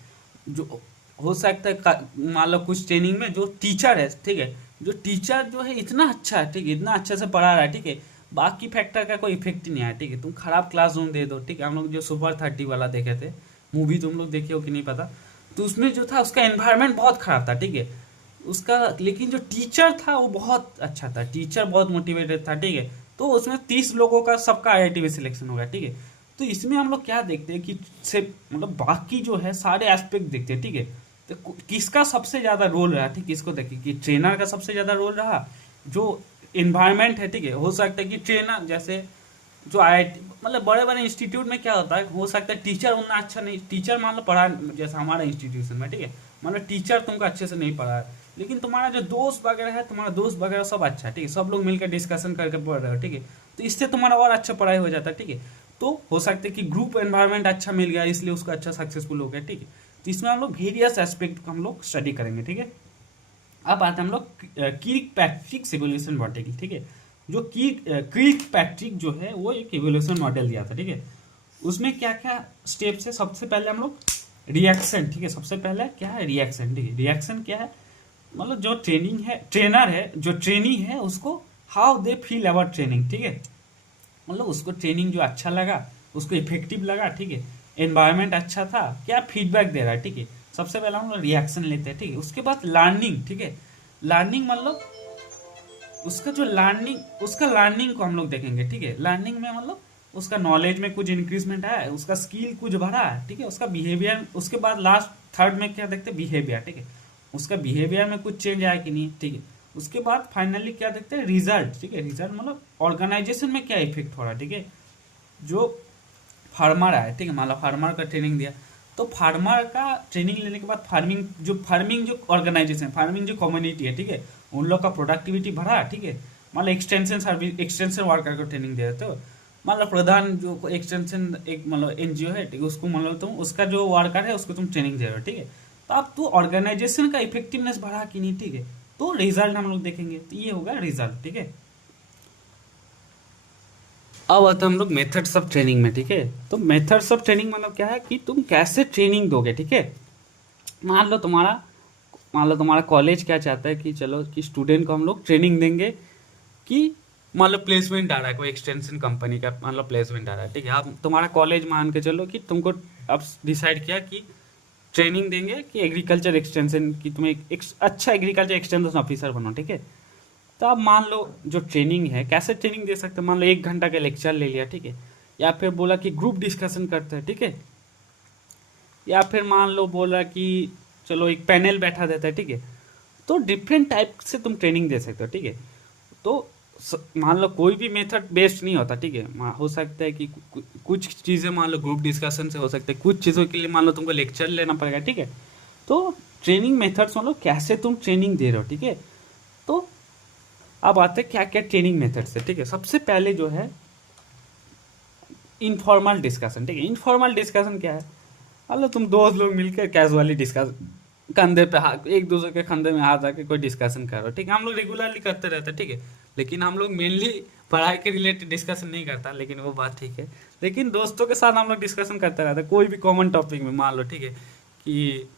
जो हो सकता है मान लो कुछ ट्रेनिंग में जो टीचर है, ठीक है, जो टीचर जो है इतना अच्छा है, ठीक है, इतना अच्छे से पढ़ा रहा है, ठीक है, बाकी फैक्टर का कोई इफेक्ट ही नहीं आया, ठीक है। तुम खराब क्लासरूम दे दो, ठीक है, हम लोग जो सुपर 30 वाला देखे थे मूवी, तुम लोग देखे हो कि नहीं पता, तो उसमें जो था उसका एनवायरनमेंट बहुत खराब था, ठीक है, उसका, लेकिन जो टीचर था वो बहुत अच्छा था, टीचर बहुत मोटिवेटेड था, ठीक है। तो उसमें 30 लोगों का सबका आईआईटी में सिलेक्शन होगा, ठीक है। तो इसमें हम लोग क्या देखते हैं कि से मतलब बाकी जो है सारे एस्पेक्ट देखते हैं, ठीक है। तो किसका सबसे ज़्यादा रोल रहा, ठीक है, इसको देखिए कि ट्रेनर का सबसे ज़्यादा रोल रहा, जो इन्वायरमेंट है, ठीक है, हो सकता है कि ट्रेनर जैसे जो आईआईटी मतलब बड़े बड़े इंस्टीट्यूट में क्या होता है, हो सकता है टीचर उतना अच्छा नहीं, टीचर मान लो पढ़ा, जैसा हमारा इंस्टीट्यूशन में, ठीक है, मान लो टीचर तुमको अच्छे से नहीं पढ़ा है, लेकिन तुम्हारा जो दोस्त वगैरह है, तुम्हारा दोस्त वगैरह सब अच्छा है, ठीक है, सब लोग मिलकर डिस्कशन करके पढ़ रहे हो, ठीक है, तो इससे तुम्हारा और अच्छा पढ़ाई हो जाता है, ठीक है। तो हो सकता है कि ग्रुप एनवायरनमेंट अच्छा मिल गया इसलिए उसका अच्छा सक्सेसफुल हो गया, ठीक है। तो इसमें हम लोग वेरियस एस्पेक्ट को हम लोग स्टडी करेंगे, ठीक है। अब आते हैं हम लोग किर्क पैट्रिक इवोल्यूशन मॉडल, ठीक है। जो किर्क पैट्रिक जो है वो एक इवोल्यूशन मॉडल दिया था, ठीक है। उसमें क्या क्या स्टेप्स है, सबसे पहले हम लोग रिएक्शन, ठीक है, सबसे पहले क्या है रिएक्शन, ठीक है। रिएक्शन क्या है, मतलब जो ट्रेनिंग है, ट्रेनर है, जो ट्रेनी है, उसको how they feel about training, ठीक है, मतलब उसको ट्रेनिंग जो अच्छा लगा, उसको इफेक्टिव लगा, ठीक है, एनवायरनमेंट अच्छा था, क्या फीडबैक दे रहा है, ठीक है। सबसे पहले हम लोग रिएक्शन लेते हैं, ठीक है। उसके बाद लर्निंग, ठीक है, लर्निंग मतलब उसका जो लर्निंग, उसका लर्निंग को हम लोग देखेंगे, ठीक है। लर्निंग में मतलब उसका नॉलेज में कुछ इंक्रीजमेंट आया है, उसका स्किल कुछ बढ़ा है, ठीक है, उसका बिहेवियर, उसके बाद लास्ट थर्ड में क्या देखते हैं, बिहेवियर, ठीक है, उसका बिहेवियर में कुछ चेंज आया कि नहीं, ठीक है। उसके बाद फाइनली क्या देखते हैं, रिजल्ट, ठीक है। रिजल्ट मतलब ऑर्गेनाइजेशन में क्या इफेक्ट हो रहा है, ठीक है। जो फार्मर आए, ठीक है, मान लो फार्मर का ट्रेनिंग दिया, तो फार्मर का ट्रेनिंग लेने के बाद फार्मिंग जो ऑर्गेनाइजेशन, फार्मिंग जो कम्युनिटी है, ठीक है, उन लोग का प्रोडक्टिविटी बढ़ा, ठीक है। मान लो एक्सटेंशन सर्विस, एक्सटेंशन वर्कर को ट्रेनिंग दे रहे, तो मान लो प्रधान जो एक्सटेंशन एक मतलब एनजीओ है, ठीक है, उसको मान लो तुम उसका जो वर्कर है उसको तुम ट्रेनिंग दे रहे हो, ठीक है। तो अब तो ऑर्गेनाइजेशन का इफेक्टिवनेस बढ़ा कि नहीं, ठीक है, तो रिजल्ट हम लोग देखेंगे, तो ये होगा रिजल्ट, ठीक है। अब आता हम लोग मेथड्स ऑफ ट्रेनिंग में, ठीक है। तो मेथड्स ऑफ ट्रेनिंग मतलब क्या है कि तुम कैसे ट्रेनिंग दोगे, ठीक है। मान लो तुम्हारा मान लो तुम्हारा कॉलेज क्या चाहता है कि चलो कि स्टूडेंट को हम लोग ट्रेनिंग देंगे कि मान लो प्लेसमेंट आ रहा है, कोई एक्सटेंशन कंपनी का मान लो प्लेसमेंट आ रहा है, ठीक है। आप तुम्हारा कॉलेज मान के चलो कि तुमको अब डिसाइड किया कि ट्रेनिंग देंगे कि एग्रीकल्चर एक्सटेंशन की, तुम्हें एक अच्छा एग्रीकल्चर एक्सटेंशन ऑफिसर बनो, ठीक है। तो आप मान लो जो ट्रेनिंग है, कैसे ट्रेनिंग दे सकते हैं, मान लो 1 घंटा का लेक्चर ले लिया, ठीक है, या फिर बोला कि ग्रुप डिस्कशन करते हैं, ठीक है, या फिर मान लो बोला कि चलो एक पैनल बैठा देता है, ठीक है। तो डिफरेंट टाइप से तुम ट्रेनिंग दे सकते हो, ठीक है। तो मान लो कोई भी मेथड बेस्ट नहीं होता, ठीक है। हो सकता है कि कुछ चीज़ें मान लो ग्रुप डिस्कशन से हो सकता है, कुछ चीज़ों के लिए मान लो तुमको लेक्चर लेना पड़ेगा, ठीक है। तो ट्रेनिंग मेथड्स मान लो कैसे तुम ट्रेनिंग दे रहे हो, ठीक है। तो अब आते हैं क्या क्या ट्रेनिंग मेथड्स है, ठीक है। सबसे पहले जो है इनफॉर्मल डिस्कशन, ठीक है। इनफॉर्मल डिस्कशन क्या है, मान लो तुम दोस्त लोग मिलकर कैजुअली डिस्कस, कंधे पे हाथ, एक दूसरे के कंधे में हाथ आके कोई डिस्कशन कर रहे हो, ठीक है। हम लोग रेगुलरली करते रहते हैं, ठीक है। लेकिन हम लोग मेनली पढ़ाई के रिलेटेड डिस्कशन नहीं करता, लेकिन वो बात ठीक है। लेकिन दोस्तों के साथ हम लोग डिस्कशन करते रहते हैं कोई भी कॉमन टॉपिक में, मान लो, ठीक है, कि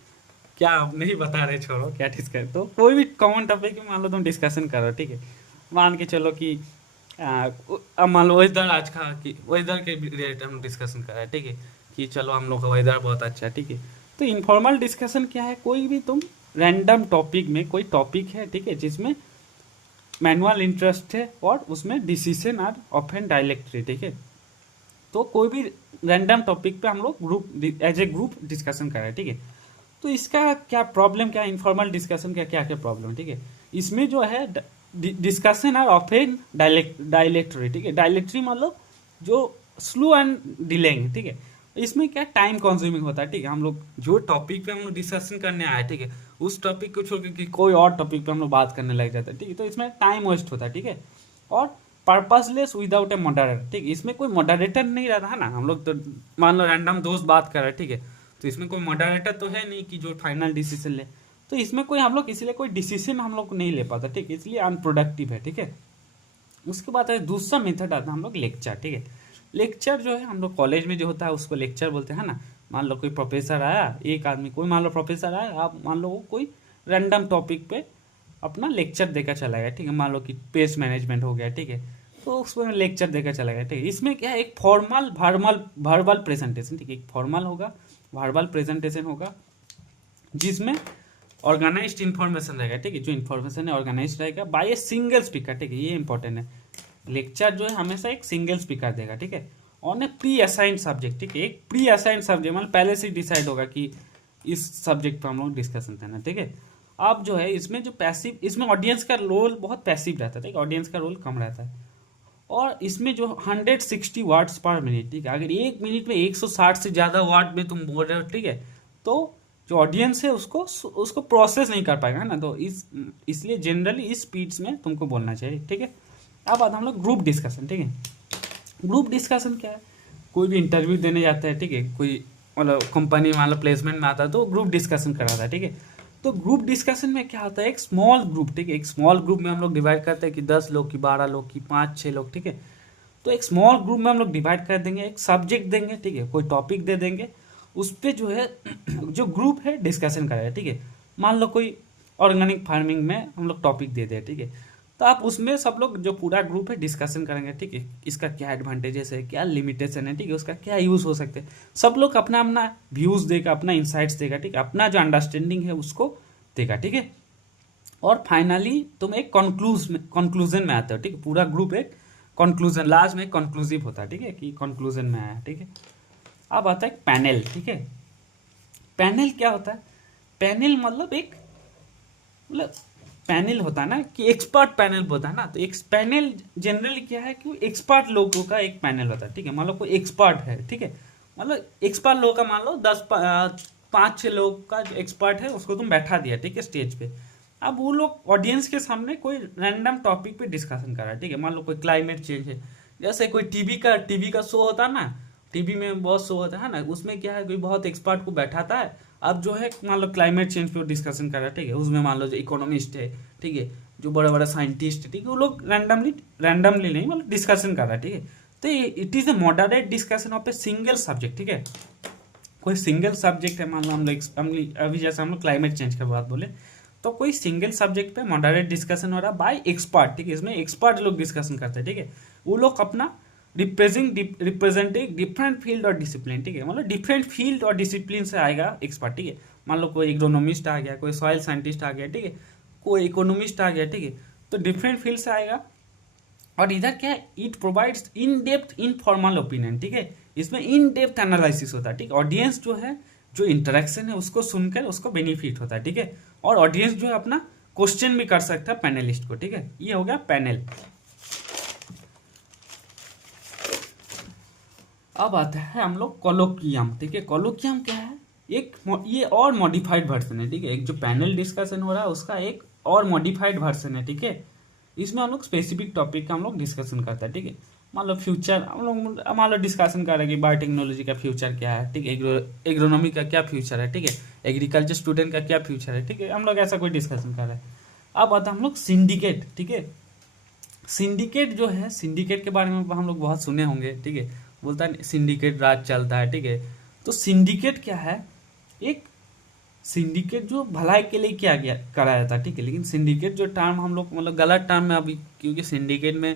क्या नहीं बता रहे, छोड़ो क्या डिस्कस, तो कोई भी कॉमन टॉपिक में मान लो तुम डिस्कशन करो, ठीक है। मान के चलो कि अब मान लो वेदर आज का, कि वेदर के रिलेटेड हम डिस्कशन कर रहे हैं, ठीक है, कि चलो हम लोग का वेदर बहुत अच्छा है, ठीक है। तो इनफॉर्मल डिस्कशन क्या है, कोई भी तुम रैंडम टॉपिक में, कोई टॉपिक है, ठीक है, जिसमें मैनुअल इंटरेस्ट है और उसमें डिसीजन आर ऑफन डायलेक्ट्री, ठीक है। तो कोई भी रैंडम टॉपिक पे हम लोग group as a group discussion कर रहे हैं, ठीक है। तो इसका क्या प्रॉब्लम, क्या इनफॉर्मल डिस्कशन का क्या क्या प्रॉब्लम, ठीक है। इसमें जो है डिस्कशन आर ऑफन डायलेक्ट्री, ठीक है। डायलेक्ट्री मतलब जो स्लो एंड डिलेइंग, ठीक है। इसमें क्या टाइम कंज्यूमिंग होता है, ठीक है। हम लोग जो टॉपिक पे हम लोग डिस्कशन करने आए, ठीक है, उस टॉपिक को छोड़ के कोई और टॉपिक पे हम लोग बात करने लग जाते हैं, ठीक है। तो इसमें टाइम वेस्ट होता है, ठीक है। और पर्पसलेस विदाउट ए मॉडरेटर, ठीक है। इसमें कोई मॉडरेटर नहीं रहता है ना, हम लोग तो मान लो रैंडम दोस्त बात कर रहे हैं, ठीक है। तो इसमें कोई मॉडरेटर तो है नहीं कि जो फाइनल डिसीजन ले। तो इसमें कोई हम लोग इसलिए कोई डिसीजन हम लोग को नहीं ले पाता, ठीक है, इसलिए अनप्रोडक्टिव है, ठीक है। उसके बाद है दूसरा मेथड आता है हम लोग लेक्चर, ठीक है। लेक्चर जो है हम लोग कॉलेज में जो होता है उसको लेक्चर बोलते हैं ना। मान लो कोई प्रोफेसर आया, एक आदमी, कोई मान लो प्रोफेसर आया, आप मान लो वो कोई रैंडम टॉपिक पे अपना लेक्चर देकर चला गया, ठीक है। मान लो कि पेस्ट मैनेजमेंट हो गया, ठीक है, तो उसमें लेक्चर देकर चला गया, ठीक है। इसमें क्या है, एक फॉर्मल वर्बल प्रेजेंटेशन, ठीक है, एक फॉर्मल होगा, वर्बल प्रेजेंटेशन होगा, जिसमें ऑर्गेनाइज्ड इन्फॉर्मेशन रहेगा, ठीक है। जो इन्फॉर्मेशन है ऑर्गेनाइज्ड रहेगा बाय ए सिंगल स्पीकर, ठीक है, ये इंपॉर्टेंट है। लेक्चर जो है हमेशा एक सिंगल स्पीकर देगा, ठीक है, on A pre assigned subject, ठीक है। एक प्री असाइंड सब्जेक्ट मतलब पहले से डिसाइड होगा कि इस सब्जेक्ट पर हम लोग डिस्कशन करना, ठीक है। अब जो है इसमें जो पैसिव, इसमें ऑडियंस का रोल बहुत पैसिव रहता है, ठीक है, ऑडियंस का रोल कम रहता है। और इसमें जो 160 वर्ड्स पर मिनट, ठीक है, अगर एक मिनट में 160 से ज़्यादा वर्ड में तुम बोल रहे हो, ठीक है, तो जो ऑडियंस है उसको उसको प्रोसेस नहीं कर पाएगा ना। तो इसलिए जनरली इस स्पीड्स में तुमको बोलना चाहिए, ठीक है। अब आता हम लोग ग्रुप डिस्कशन, ठीक है। ग्रुप डिस्कशन क्या है, कोई भी इंटरव्यू देने जाता है, ठीक है, कोई मतलब कंपनी मान लो प्लेसमेंट में आता है तो ग्रुप डिस्कशन कराता है, ठीक है। तो ग्रुप डिस्कशन में क्या होता है, एक स्मॉल ग्रुप, ठीक है, एक स्मॉल ग्रुप में हम लोग डिवाइड करते हैं कि 10 लोग की, 12 लोग की, 5-6 लोग, ठीक है। तो एक स्मॉल ग्रुप में हम लोग डिवाइड कर देंगे, एक सब्जेक्ट देंगे, ठीक है, कोई टॉपिक दे देंगे, उस पर जो है जो ग्रुप है डिस्कशन करेगा, ठीक है। मान लो कोई ऑर्गेनिक फार्मिंग में हम लोग टॉपिक दे दें, ठीक है, तो आप उसमें सब लोग जो पूरा ग्रुप है डिस्कशन करेंगे, ठीक है। इसका क्या एडवांटेजेस है, क्या लिमिटेशन है, ठीक है, उसका क्या यूज़ हो सकते हैं, सब लोग अपना अपना व्यूज़ देगा, अपना इंसाइट्स देगा, ठीक है, अपना जो अंडरस्टैंडिंग है उसको देगा, ठीक है। और फाइनली तुम एक कंक्लूजन में आते हो, ठीक है। पूरा ग्रुप एक कंक्लूजन, लास्ट में कंक्लूसिव होता है, ठीक है, कि कंक्लूजन में आया, ठीक है। अब आता है पैनल, ठीक है। पैनल क्या होता है, पैनल मतलब एक, मतलब पैनल होता है ना कि एक्सपर्ट पैनल होता है ना। तो एक पैनल जनरली क्या है कि एक्सपर्ट लोगों का एक पैनल होता है, ठीक है। मान लो कोई एक्सपर्ट है, ठीक है, मतलब एक्सपर्ट लोगों का मान लो 5-6 लोग का जो एक्सपर्ट है उसको तुम बैठा दिया, ठीक है, स्टेज पे। अब वो लोग ऑडियंस के सामने कोई रैंडम टॉपिक पे डिस्कशन कर रहा है, ठीक है। मान लो कोई क्लाइमेट चेंज है, जैसे कोई टीवी का शो होता है ना, टीवी में बहुत शो होता है ना, उसमें क्या है कोई बहुत एक्सपर्ट को बैठाता है। अब जो है मान लो क्लाइमेट चेंज पे डिस्कशन कर रहा है, ठीक है, उसमें मान लो जो इकोनॉमिस्ट है, ठीक है, जो बड़े बड़े साइंटिस्ट है, ठीक है, वो लोग रैंडमली नहीं मतलब डिस्कशन कर रहा है, ठीक है। तो it is a moderate discussion of a single subject, ठीक है। कोई सिंगल सब्जेक्ट है, मान लो हम लोग अभी जैसे हम लोग क्लाइमेट चेंज की बात बोले, तो कोई सिंगल सब्जेक्ट पे मॉडरेट डिस्कशन हो रहा है बाय एक्सपर्ट, ठीक है। इसमें एक्सपर्ट लोग डिस्कशन करते हैं, ठीक है। वो लोग अपना रिप्रेजेंटिंग डिफरेंट फील्ड और डिसिप्लिन, ठीक है, मतलब डिफरेंट फील्ड और डिसिप्लिन से आएगा एक्सपर्ट, ठीक है। मान लो कोई इकोनॉमिस्ट आ गया, कोई सॉइल साइंटिस्ट आ गया, ठीक है, कोई इकोनॉमिस्ट आ गया, ठीक है, तो डिफरेंट फील्ड से आएगा। और इधर क्या है, it provides in depth informal opinion, ठीक है, इसमें इन डेप्थ एनालिसिस होता है, ठीक है। ऑडियंस जो है, जो इंटरेक्शन है उसको सुनकर उसको बेनिफिट होता है, ठीक है। और ऑडियंस जो है अपना क्वेश्चन भी कर सकता है पैनलिस्ट को, ठीक है। ये हो गया पैनल। अब आता है हम लोग कोलोकियम, ठीक है। कोलोकियम क्या है, एक ये और मॉडिफाइड वर्जन है, ठीक है। एक जो पैनल डिस्कशन हो रहा है उसका एक और मॉडिफाइड वर्जन है, ठीक है। इसमें हम लोग स्पेसिफिक टॉपिक का हम लोग डिस्कशन करते हैं, ठीक है। मान लो फ्यूचर हम लोग मान लो डिस्कशन कर रहे हैं कि बायोटेक्नोलॉजी का फ्यूचर क्या है, ठीक है। एग्रोनॉमी का क्या फ्यूचर है, ठीक है। एग्रीकल्चर स्टूडेंट का क्या फ्यूचर है, ठीक है। हम लोग ऐसा कोई डिस्कशन कर रहे हैं। अब आता है हम लोग सिंडिकेट, ठीक है। सिंडिकेट जो है, सिंडिकेट के बारे में हम लोग बहुत सुने होंगे, ठीक है। बोलता है सिंडिकेट राज चलता है, ठीक है। तो सिंडिकेट क्या है, एक सिंडिकेट जो भलाई के लिए क्या गया कराया था, ठीक है। लेकिन सिंडिकेट जो टर्म हम लोग मतलब गलत टर्म में अभी, क्योंकि सिंडिकेट में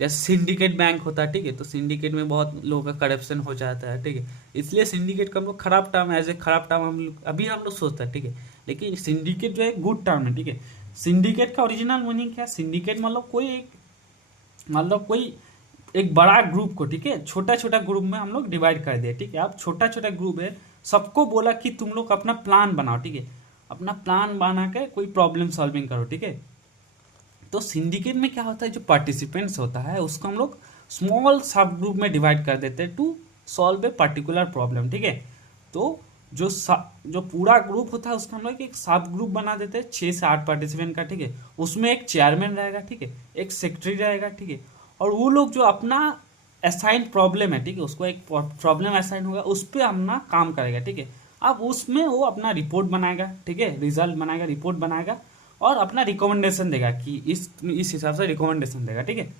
जैसे सिंडिकेट बैंक होता है, ठीक है। तो सिंडिकेट में बहुत लोगों का करप्शन हो जाता है, ठीक है। इसलिए सिंडिकेट का हम लोग खराब टर्म, एज ए खराब टर्म हम लोग अभी हम लोग सोचते हैं, ठीक है। लेकिन सिंडिकेट जो है गुड टर्म है, ठीक है। सिंडिकेट का ओरिजिनल मीनिंग क्या है, सिंडिकेट मतलब कोई एक, मतलब कोई एक बड़ा ग्रुप को, ठीक है, छोटा छोटा ग्रुप में हम लोग डिवाइड कर दिया, ठीक है। अब छोटा छोटा ग्रुप है, सबको बोला कि तुम लोग अपना प्लान बनाओ, ठीक है। अपना प्लान बना के कोई प्रॉब्लम सॉल्विंग करो, ठीक है। तो सिंडिकेट में क्या होता है, जो पार्टिसिपेंट्स होता है उसको हम लोग स्मॉल सब ग्रुप में डिवाइड कर देते हैं to solve a particular problem, ठीक है। तो जो पूरा ग्रुप होता है उसको हम लोग एक सब ग्रुप बना देते हैं 6 से 8 पार्टिसिपेंट का, ठीक है। उसमें एक चेयरमैन रहेगा, ठीक है, एक सेक्रेटरी रहेगा, ठीक है। और वो लोग जो अपना असाइन प्रॉब्लम है, ठीक है, उसको एक प्रॉब्लम असाइन होगा, उस पर अपना काम करेगा, ठीक है। अब उसमें वो अपना रिपोर्ट बनाएगा, ठीक है, रिजल्ट बनाएगा, रिपोर्ट बनाएगा और अपना रिकमेंडेशन देगा कि इस हिसाब से रिकमेंडेशन देगा, ठीक है।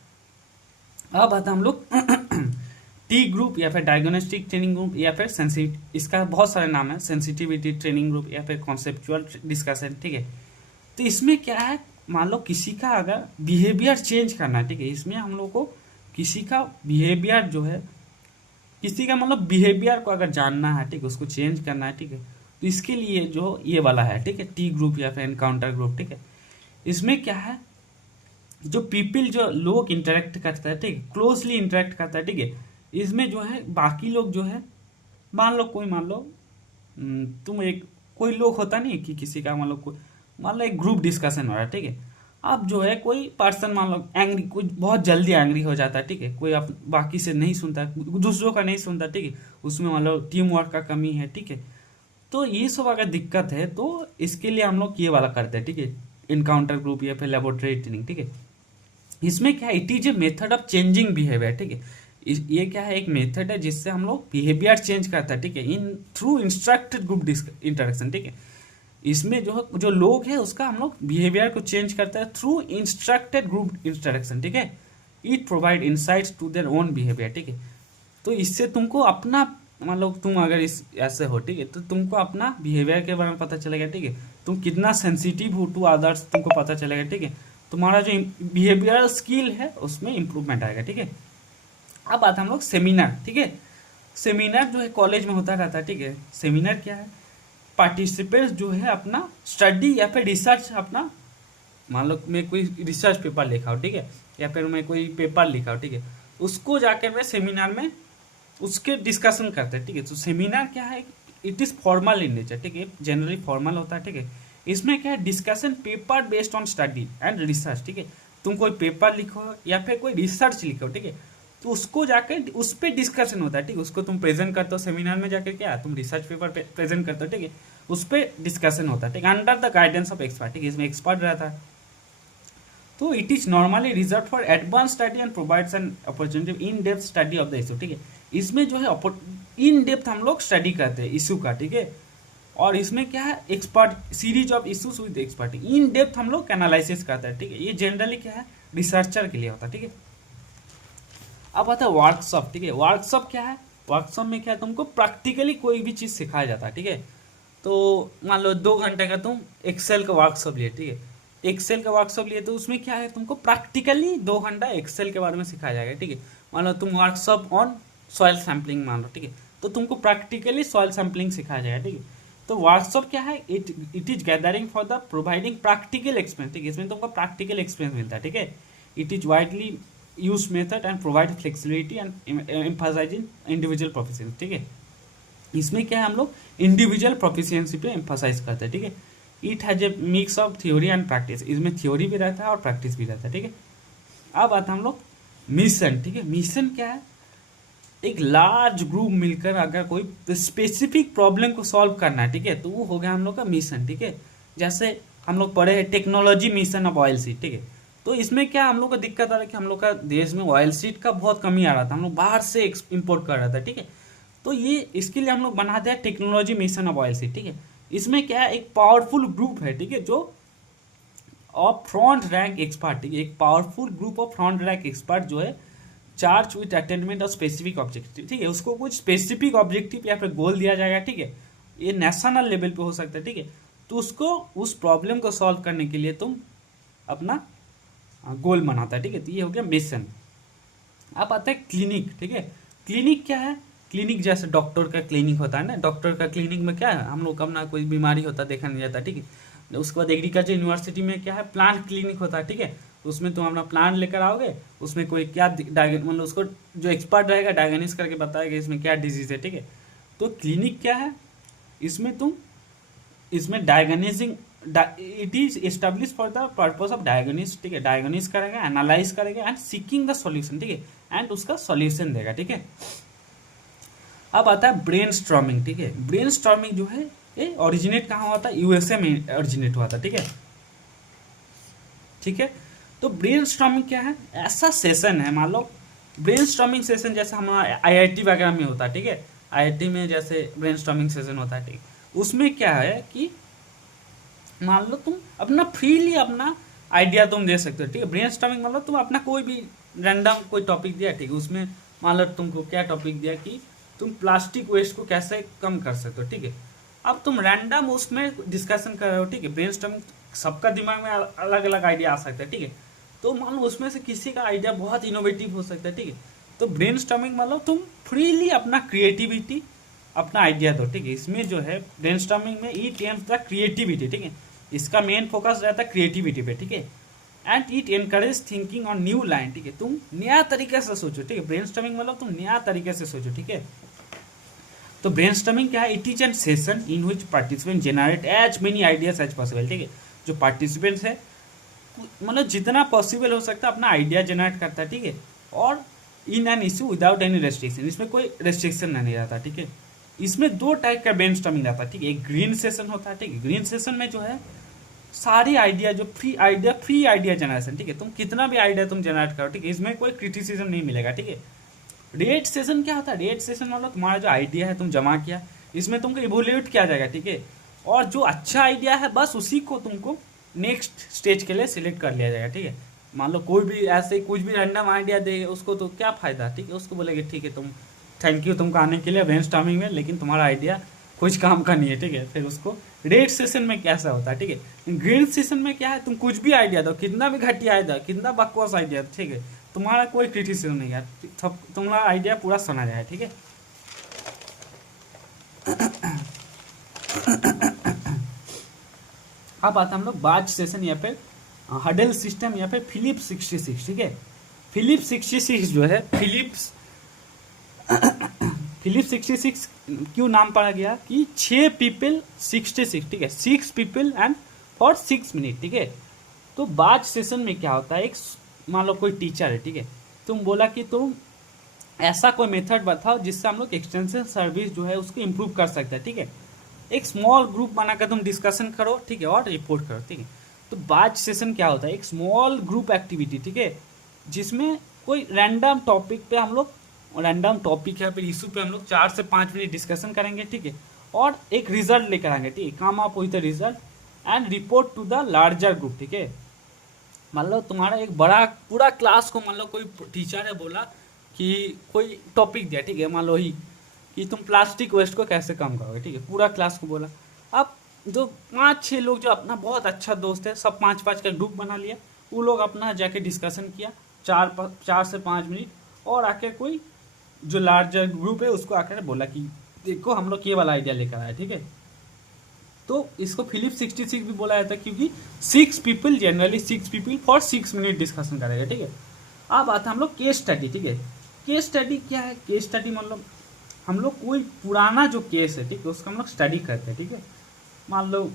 अब आता हम लोग टी ग्रुप या फिर डायग्नोस्टिक ट्रेनिंग ग्रुप या फिर इसका बहुत सारे नाम है, सेंसिटिविटी ट्रेनिंग ग्रुप या फिर कॉन्सेप्चुअल डिस्कशन, ठीक है। तो इसमें क्या है, मान लो किसी का अगर बिहेवियर चेंज करना है, ठीक है। इसमें हम लोग को किसी का बिहेवियर जो है, किसी का मतलब बिहेवियर को अगर जानना है, ठीक है, उसको चेंज करना है, ठीक है। तो इसके लिए जो ये वाला है, ठीक है, टी ग्रुप या फिर एनकाउंटर ग्रुप, ठीक है। इसमें क्या है, जो पीपल जो लोग इंटरेक्ट करता है, ठीक है, क्लोजली इंटरेक्ट करता है, ठीक है। इसमें जो है बाकी लोग जो है, मान लो तुम एक कोई लोग होता नहीं कि किसी का मान लो एक ग्रुप डिस्कशन हो रहा है, ठीक है। अब जो है कोई पर्सन मान लो एंग्री, कोई बहुत जल्दी एंग्री हो जाता है, ठीक है। कोई बाकी से नहीं सुनता, दूसरों का नहीं सुनता, ठीक है। उसमें मान लो टीम वर्क का कमी है, ठीक है। तो ये सब अगर दिक्कत है तो इसके लिए हम लोग ये वाला करते हैं, ठीक है, इनकाउंटर ग्रुप या फिर लेबोरेटरी ट्रेनिंग, ठीक है। इसमें क्या है, it is a method of changing behaviour, ठीक है। ये क्या है, एक मेथड है जिससे हम लोग बिहेवियर चेंज करता है, ठीक है, in through instructed group interaction, ठीक है। इसमें जो लोग है उसका हम लोग बिहेवियर को चेंज करता है थ्रू इंस्ट्रक्टेड ग्रुप इंटरेक्शन, ठीक है। It provide insights to their own behaviour, ठीक है। तो इससे तुमको अपना मतलब तुम अगर इस ऐसे हो, ठीक है, तो तुमको अपना बिहेवियर के बारे में पता चलेगा, ठीक है। तुम कितना सेंसिटिव हो टू अदर्स तुमको पता चलेगा, ठीक है। तुम्हारा जो बिहेवियर स्किल है उसमें इंप्रूवमेंट आएगा, ठीक है। अब आता हम लोग सेमिनार, ठीक है। सेमिनार जो है कॉलेज में होता रहता है, ठीक है। सेमिनार क्या है, पार्टिसिपेंट्स जो है अपना स्टडी या फिर रिसर्च अपना, मान लो मैं कोई रिसर्च पेपर लिखा हो, ठीक है, या फिर मैं कोई पेपर लिखा हो, ठीक है, उसको जाकर मैं सेमिनार में उसके डिस्कशन करते हैं, ठीक है। तो सेमिनार क्या है, it is formal in nature, ठीक है, जनरली फॉर्मल होता है, ठीक है। इसमें क्या है, discussion paper based on study and research, ठीक है। तुम कोई पेपर लिखो या फिर कोई रिसर्च लिखो, ठीक है, तो उसको जाकर उस पर डिस्कशन होता है, ठीक है। उसको तुम प्रेजेंट करते हो सेमिनार में जाकर, क्या तुम रिसर्च पेपर प्रेजेंट करते हो, ठीक है, उस पर डिस्कशन होता है, ठीक है, under the guidance of expert, ठीक है। इसमें एक्सपर्ट रहता है। तो it is normally reserve for advance study and provides an opportunity in depth study of the issue, ठीक है। इसमें जो है इन डेप्थ हम लोग स्टडी करते हैं इशू का, ठीक है। और इसमें क्या है, expert series of issues with expert, in depth हम लोग एनालिसिस करते हैं, ठीक है। ये जनरली क्या है, रिसर्चर के लिए होता है, ठीक है। अब आता है वर्कशॉप, ठीक है। वर्कशॉप क्या है, वर्कशॉप में क्या है, तुमको प्रैक्टिकली कोई भी चीज़ सिखाया जाता है, ठीक है। तो मान लो 2 घंटे का तुम एक्सेल का वर्कशॉप लिए, ठीक है, एक्सेल का वर्कशॉप लिए, तो उसमें क्या है, तुमको प्रैक्टिकली 2 घंटा एक्सेल के बारे में सिखाया जाएगा, ठीक है। मान लो तुम वर्कशॉप ऑन सॉइल सैम्पलिंग मान लो, ठीक है, तो तुमको प्रैक्टिकली सॉइल सैम्पलिंग सिखाया जाएगा, ठीक है। तो वर्कशॉप क्या है, it is gathering for the providing practical experience, ठीक है। इसमें तुमको प्रैक्टिकल एक्सपीरियंस मिलता है, ठीक है। It is widely use method and provide flexibility and emphasising individual proficiency, ठीक है। इसमें क्या है, हम लोग इंडिविजुअल प्रोफिशिएंसी पे एम्फसाइज करते हैं, ठीक है। It has a mix of theory and practice, इसमें थ्योरी भी रहता है और प्रैक्टिस भी रहता है, ठीक है। अब आता हम लोग मिशन, ठीक है। मिशन क्या है, एक लार्ज ग्रुप मिलकर अगर कोई स्पेसिफिक प्रॉब्लम को सॉल्व करना है, ठीक है, तो वो हो गया हम लोग का मिशन, ठीक है। जैसे हम लोग पढ़े हैं technology mission of oil seed, ठीक है। तो इसमें क्या हम लोग को दिक्कत आ रहा है कि हम लोग का देश में ऑयल सीड का बहुत कमी आ रहा था, हम लोग बाहर से इम्पोर्ट कर रहा था, ठीक है। तो ये इसके लिए हम लोग बनाते हैं technology mission of oil seed, ठीक है। इसमें क्या है, एक पावरफुल ग्रुप है, ठीक है, जो ऑफ फ्रंट रैंक एक्सपर्ट, ठीक है, एक powerful group of front rank expert जो है charge with attainment of specific objective, ठीक है। उसको कुछ स्पेसिफिक ऑब्जेक्टिव या फिर गोल दिया जाएगा, ठीक है। ये नेशनल लेवल पे हो सकता है, ठीक है। तो उसको उस प्रॉब्लम को सॉल्व करने के लिए तुम अपना गोल बनाता है, ठीक है। तो ये हो गया मिशन। अब आता है क्लिनिक, ठीक है। क्लिनिक क्या है, क्लिनिक जैसे डॉक्टर का क्लिनिक होता है ना, डॉक्टर का क्लिनिक में क्या है, हम लोग का अपना कोई बीमारी होता है देखा नहीं जाता, ठीक है। उसके बाद एग्रीकल्चर यूनिवर्सिटी में क्या है, प्लांट क्लिनिक होता है, ठीक है। उसमें तुम अपना प्लांट लेकर आओगे, उसमें कोई क्या मतलब उसको जो एक्सपर्ट रहेगा डायग्नोसिस करके बताएगा इसमें क्या डिजीज है, ठीक है। तो क्लिनिक क्या है, इसमें तुम इसमें diagnosing it is establish for the purpose of diagnosis, ठीक है। डायग्नोसिस करेगा, एनालाइज करेगा एंड सीकिंग द सॉल्यूशन, ठीक है, एंड उसका सॉल्यूशन देगा, ठीक है। अब आता है ब्रेन स्टॉर्मिंग, ठीक है। ब्रेन स्टॉर्मिंग जो है ये ओरिजिनेट कहाँ हुआ था, यूएसए में ओरिजिनेट हुआ था, ठीक है, ठीक है। तो ब्रेन स्टॉर्मिंग क्या है, ऐसा सेशन है, मान लो ब्रेन स्टॉर्मिंग सेशन जैसे हमारा आईआईटी वगैरह में होता है, ठीक है। आईआईटी में जैसे ब्रेन स्टॉर्मिंग सेशन होता है, ठीक है। उसमें क्या है कि मान लो तुम अपना फ्रीली अपना आइडिया तुम दे सकते हो, ठीक है। ब्रेन स्टॉर्मिंग मतलब तुम अपना कोई भी रैंडम कोई टॉपिक दिया, ठीक है, उसमें मान लो तुमको क्या टॉपिक दिया कि तुम प्लास्टिक वेस्ट को कैसे कम कर सकते हो, ठीक है। अब तुम रैंडम उसमें डिस्कशन कर रहे हो, ठीक है। ब्रेन स्टॉर्मिंग सबका दिमाग में अलग अलग आइडिया आ सकता है, ठीक है। तो मान लो उसमें से किसी का आइडिया बहुत इनोवेटिव हो सकता है, ठीक है। तो ब्रेन स्टॉर्मिंग मतलब तुम फ्रीली अपना क्रिएटिविटी अपना आइडिया दो, ठीक है। इसमें जो है ब्रेन स्टॉर्मिंग में इट एम्स द क्रिएटिविटी, ठीक है। इसका मेन फोकस रहता है क्रिएटिविटी पे, ठीक है। And it encourage thinking on new line, ठीक है। तुम नया तरीके से सोचो, ठीक है। ब्रेन स्टॉर्मिंग मतलब तुम नया तरीके से सोचो, ठीक है। तो ब्रेन स्टॉर्मिंग क्या है, it is an session in which participant generate as many ideas as possible, ठीक है। जो पार्टिसिपेंट्स है मतलब जितना पॉसिबल हो सकता है अपना आइडिया जनरेट करता है, ठीक है। और in an issue without any restriction, इसमें कोई रेस्ट्रिक्शन नहीं रहता, ठीक है। इसमें दो टाइप का ब्रेन स्टॉर्मिंग रहता है, ठीक है। एक ग्रीन सेशन होता है, ठीक है। ग्रीन सेशन में जो है सारी आइडिया जो फ्री आइडिया जनरेशन, ठीक है। तुम कितना भी आइडिया तुम जनरेट करो, ठीक है, इसमें कोई क्रिटिसिज्म नहीं मिलेगा, ठीक है। रेट सेशन क्या होता है, रेट सेशन मतलब तुम्हारा जो आइडिया है तुम जमा किया, इसमें तुमको इवोल्यूट किया जाएगा, ठीक है। और जो अच्छा आइडिया है बस उसी को तुमको नेक्स्ट स्टेज के लिए सिलेक्ट कर लिया जाएगा, ठीक है। मान लो कोई भी ऐसे कुछ भी रैंडम आइडिया दे उसको तो क्या फ़ायदा, ठीक है। उसको बोलेगे ठीक है तुम थैंक यू तुमको आने के लिए ब्रेनस्टॉर्मिंग में, लेकिन तुम्हारा आइडिया कुछ काम का नहीं है, ठीक है। फिर उसको रेड सेशन में कैसा होता है, ठीक है। ग्रीन सेशन में क्या है, तुम कुछ भी आइडिया दो, कितना भी घटिया आइडिया, कितना बकवास आइडिया, ठीक है, तुम्हारा कोई क्रिटिसिज्म नहीं है, तुम्हारा आइडिया पूरा सुना जाए, ठीक है। अब आता हम लोग बाज सेशन या फिर हडल सिस्टम या फिर फिलिप्स 66, ठीक है। फिलिप्स 66 जो है फिलिप्स 66 क्यों नाम पड़ा गया कि 6 पीपल 66, ठीक है, 6 पीपल एंड फॉर 6 मिनट, ठीक है। तो बाज सेशन में क्या होता है, एक मान लो कोई टीचर है, ठीक है, तुम बोला कि तुम ऐसा कोई मेथड बताओ जिससे हम लोग एक्सटेंशन सर्विस जो है उसको इम्प्रूव कर सकते हैं, ठीक है। एक स्मॉल ग्रुप बनाकर तुम डिस्कशन करो, ठीक है, और रिपोर्ट करो, ठीक है। तो बाज सेशन क्या होता है, एक स्मॉल ग्रुप एक्टिविटी, ठीक है, जिसमें कोई रैंडम टॉपिक पे हम लोग रैंडम टॉपिक या फिर इशू पे हम लोग 4 से 5 मिनट डिस्कशन करेंगे, ठीक है, और एक रिजल्ट लेकर आएंगे, ठीक है, come up with the result and report to the larger group, ठीक है। मान लो तुम्हारा एक बड़ा पूरा क्लास को मान लो कोई टीचर है बोला कि कोई टॉपिक दिया, ठीक है, मान लो ही कि तुम प्लास्टिक वेस्ट को कैसे कम करोगे, ठीक है, पूरा क्लास को बोला। अब जो 5-6 लोग जो अपना बहुत अच्छा दोस्त है, सब 5-5 का ग्रुप बना लिया, वो लोग अपना जाके डिस्कशन किया 4 से 5 मिनट, और आके कोई जो लार्जर ग्रुप है उसको आकर बोला कि देखो हम लोग ये वाला आइडिया लेकर आए, ठीक है। तो इसको फिलिप 66 भी बोला जाता है क्योंकि 6 people generally 6 people for 6 minute discussion करेगा, ठीक है। अब आता है हम लोग केस स्टडी, ठीक है। केस स्टडी क्या है, केस स्टडी मतलब हम लोग कोई पुराना जो केस है, ठीक है, उसका हम लोग स्टडी करते हैं, ठीक है। मान लो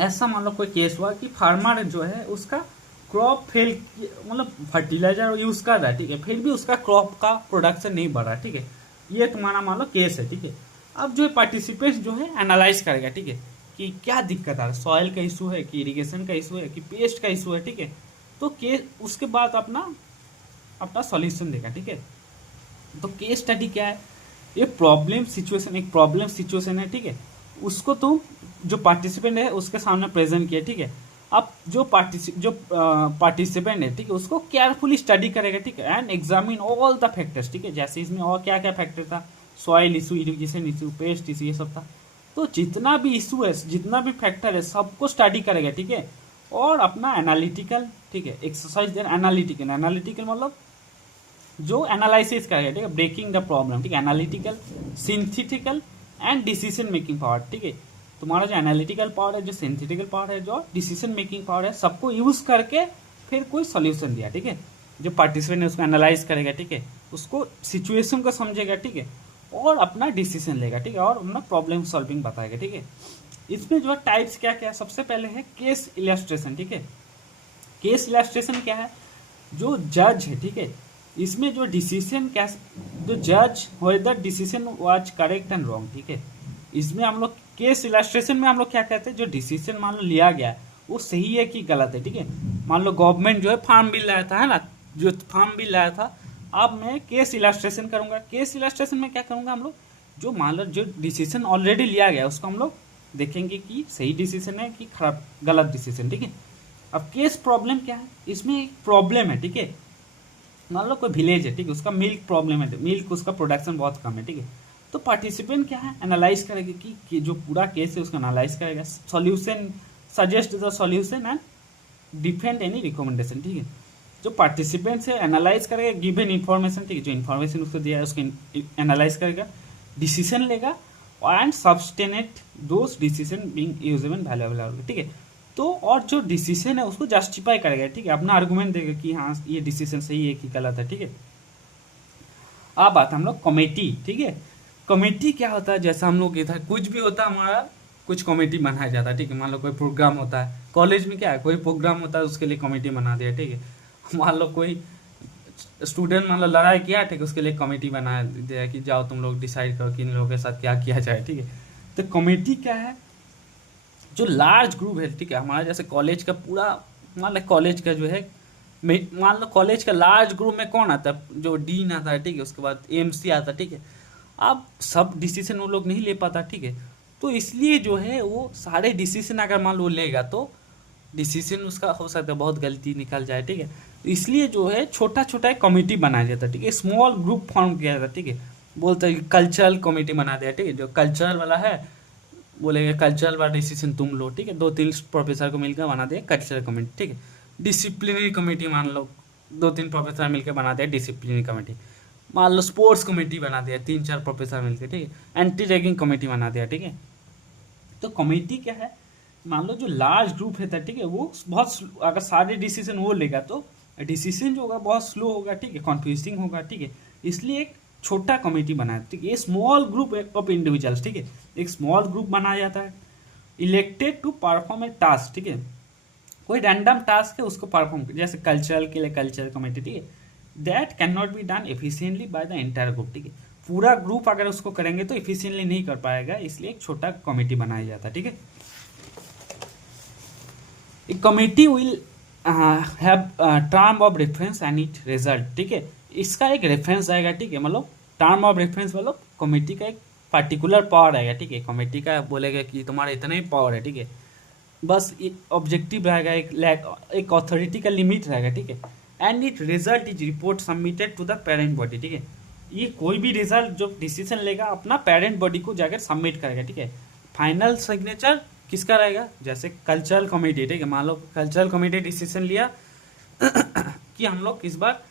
ऐसा मान लो कोई केस हुआ कि फार्मर जो है उसका क्रॉप फेल, मतलब फर्टिलाइजर यूज कर रहा है, ठीक है, फिर भी उसका क्रॉप का प्रोडक्शन नहीं बढ़ रहा, ठीक है, ये तुम्हारा मान लो केस है, ठीक है। अब जो पार्टिसिपेंट जो है एनालाइज करेगा, ठीक है, कि क्या दिक्कत आ रहा है, सॉइल का इशू है कि इरिगेशन का इशू है कि पेस्ट का इशू है, ठीक है। तो केस उसके बाद अपना अपना सॉल्यूशन देगा, ठीक है। तो केस स्टडी क्या है, ये प्रॉब्लम सिचुएशन, एक प्रॉब्लम सिचुएशन है, ठीक है, उसको तुम जो पार्टिसिपेंट है उसके सामने प्रेजेंट किया, ठीक है। अब जो पार्टिसिपेंट है, ठीक है, उसको केयरफुली स्टडी करेगा, ठीक है, and examine all the factors, ठीक है, जैसे इसमें और क्या क्या फैक्टर था, soil issue, irrigation issue, paste issue, ये सब था। तो जितना भी इशू है, जितना भी फैक्टर है, सबको स्टडी करेगा, ठीक है, और अपना एनालिटिकल, ठीक है, एक्सरसाइज देन एनालिटिकल, एनालिटिकल मतलब जो एनालिसिस करेगा, ठीक है, ब्रेकिंग द प्रॉब्लम, ठीक है, analytical, synthetical and decision making power, ठीक है। तुम्हारा जो एनालिटिकल पावर है, जो सिंथेटिकल पावर है, जो डिसीजन मेकिंग पावर है, सबको यूज करके फिर कोई सॉल्यूशन दिया, ठीक है। जो पार्टिसिपेंट है उसको एनालाइज करेगा, ठीक है, उसको सिचुएशन को समझेगा, ठीक है, और अपना डिसीजन लेगा, ठीक है, और अपना प्रॉब्लम सॉल्विंग बताएगा, ठीक है। इसमें जो टाइप्स क्या क्या है, सबसे पहले है केस इलस्ट्रेशन, ठीक है। केस इलस्ट्रेशन क्या है, जो जज है, ठीक है, इसमें जो डिसीजन क्या, जो जज whether decision was correct and wrong, ठीक है। इसमें हम लोग केस इलस्ट्रेशन में हम लोग क्या कहते हैं, जो डिसीजन मान लो लिया गया है वो सही है कि गलत है, ठीक है। मान लो गवर्नमेंट जो है फार्म बिल लाया था, है ना, जो फार्म बिल लाया था, अब मैं केस इलस्ट्रेशन करूंगा। केस इलस्ट्रेशन में क्या करूंगा, हम लोग जो मान लो जो डिसीजन ऑलरेडी लिया गया है उसको हम लोग देखेंगे कि सही डिसीजन है कि खराब गलत डिसीजन, ठीक है। अब केस प्रॉब्लम क्या है, इसमें एक प्रॉब्लम है, ठीक है, मान लो कोई विलेज है, ठीक है, उसका मिल्क प्रॉब्लम है, मिल्क उसका प्रोडक्शन बहुत कम है, ठीक है। तो पार्टिसिपेंट क्या है, एनालाइज करेगा कि जो पूरा केस है उसको एनालाइज करेगा, solution, suggest the solution and defend any recommendation, ठीक है। जो पार्टिसिपेंट से एनालाइज करेगा, गिवन इन्फॉर्मेशन, ठीक है, जो इन्फॉर्मेशन उसको दिया है उसको एनालाइज करेगा, डिसीजन लेगा, and substantiate those decision being usable valuable, ठीक है। तो और जो डिसीजन है उसको जस्टिफाई करेगा, ठीक है, अपना आर्गुमेंट देगा कि हाँ ये डिसीजन सही है कि गलत है, ठीक है। अब बात हम लोग कमेटी, ठीक है। कमेटी क्या होता है, जैसा हम लोग इधर कुछ भी होता है हमारा, कुछ कमेटी बनाया जाता है, ठीक है। मान लो कोई प्रोग्राम होता है कॉलेज में, क्या है, कोई प्रोग्राम होता है उसके लिए कमेटी बना दिया, ठीक है। मान लो कोई स्टूडेंट मान लो लड़ाई किया, ठीक है, उसके लिए कमेटी बना दिया कि जाओ तुम लोग डिसाइड करो कि इन लोगों के साथ क्या किया जाए, ठीक है। तो कमेटी क्या है, जो लार्ज ग्रुप है, ठीक है, हमारा जैसे कॉलेज का पूरा, मान लो कॉलेज का जो है, मान लो कॉलेज का लार्ज ग्रुप में कौन आता है, जो डीन आता है, ठीक है, उसके बाद एमसी आता है, ठीक है। अब सब डिसीजन वो लोग नहीं ले पाता, ठीक है, तो इसलिए जो है वो सारे डिसीजन अगर मान लो लेगा तो डिसीजन उसका हो सकता है बहुत गलती निकल जाए, ठीक है। तो इसलिए जो है छोटा छोटा एक कमेटी बनाया जाता है, ठीक है, स्मॉल ग्रुप फॉर्म किया जाता है, ठीक है। बोलते हैं कल्चरल कमेटी बना दिया, ठीक है, जो कल्चरल वाला है बोलेंगे कल्चरल वाला डिसीजन तुम लो, ठीक है, 2-3 प्रोफेसर को मिलकर बना दिया कल्चरल कमेटी, ठीक है। डिसिप्लिनरी कमेटी मान लो 2-3 प्रोफेसर मिलकर बना दिया डिसिप्लिनरी कमेटी। मान लो स्पोर्ट्स कमेटी बना दिया 3-4 प्रोफेसर मिलकर, ठीक है। एंटी रैगिंग कमेटी बना दिया, ठीक है। तो कमेटी क्या है, मान लो जो लार्ज ग्रुप है, ठीक है, वो बहुत अगर सारे डिसीजन वो लेगा तो डिसीजन जो होगा बहुत स्लो होगा, ठीक है, कन्फ्यूजिंग होगा, ठीक है। इसलिए एक छोटा कमेटी बनाया, ठीक है, ये स्मॉल ग्रुप ऑफ इंडिविजुअल्स, ठीक है, एक स्मॉल ग्रुप बनाया जाता है, elected to perform a task, ठीक है, कोई रैंडम टास्क है उसको परफॉर्म, जैसे कल्चरल के लिए कल्चरल कमेटी, ठीक है, that can not be done efficiently by the entire group, ठीक है। पूरा ग्रुप अगर उसको करेंगे तो इफिशिएंटली नहीं कर पाएगा, इसलिए एक छोटा कमेटी बनाया जाता है, ठीक है। A committee will have term of reference and its result, ठीक है, इसका एक रेफरेंस आएगा, ठीक है, मतलब टर्म ऑफ रेफरेंस मतलब कमेटी का एक पर्टिकुलर पावर आएगा, ठीक है, कमेटी का बोलेगा कि तुम्हारा इतना ही पावर है, ठीक है, बस ऑब्जेक्टिव रहेगा, एक अथॉरिटी का लिमिट रहेगा, ठीक है। And it result is report submitted to the parent body, ठीक है, ये कोई भी रिजल्ट जो डिसीजन लेगा अपना पेरेंट बॉडी को जाकर सबमिट करेगा, ठीक है। फाइनल सिग्नेचर किसका रहेगा, जैसे कल्चरल कमेटी, ठीक है, मान लो कल्चरल कमेटी डिसीजन लिया कि हम लोग इस बार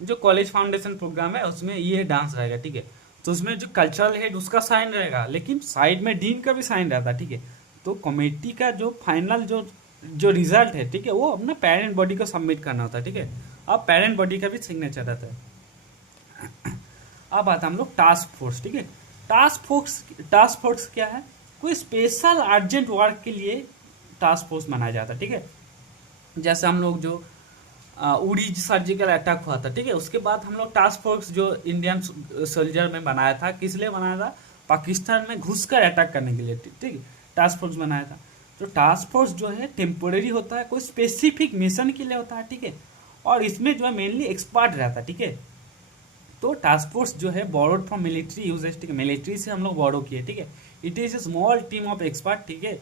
जो कॉलेज फाउंडेशन प्रोग्राम है उसमें ये डांस रहेगा, ठीक है, तो उसमें जो कल्चरल हेड उसका साइन रहेगा, लेकिन साइड में डीन का भी साइन रहता है, ठीक है। तो कमेटी का जो फाइनल जो रिजल्ट है, ठीक है, वो अपना पेरेंट बॉडी को सबमिट करना होता है, ठीक है। अब पेरेंट बॉडी का भी सिग्नेचर रहता है। अब आता हम लोग टास्क फोर्स, ठीक है। टास्क फोर्स क्या है, कोई स्पेशल अर्जेंट वर्क के लिए टास्क फोर्स बनाया जाता है, ठीक है। जैसे हम लोग जो उड़ी सर्जिकल अटैक हुआ था, ठीक है, उसके बाद हम लोग टास्क फोर्स जो इंडियन सोल्जर में बनाया था, किस लिए बनाया था? पाकिस्तान में घुसकर अटैक करने के लिए, ठीक है, टास्क फोर्स बनाया था। तो टास्क फोर्स जो है टेम्पोरेरी होता है, कोई स्पेसिफिक मिशन के लिए होता है, ठीक है, और इसमें जो है मेनली एक्सपर्ट रहता है, ठीक है। तो टास्क फोर्स जो है बोरोड फ्रॉम मिलिट्री यूजेस, ठीक है, मिलिट्री से हम लोग बोरो किए, ठीक है। It is a small team of expert, ठीक है,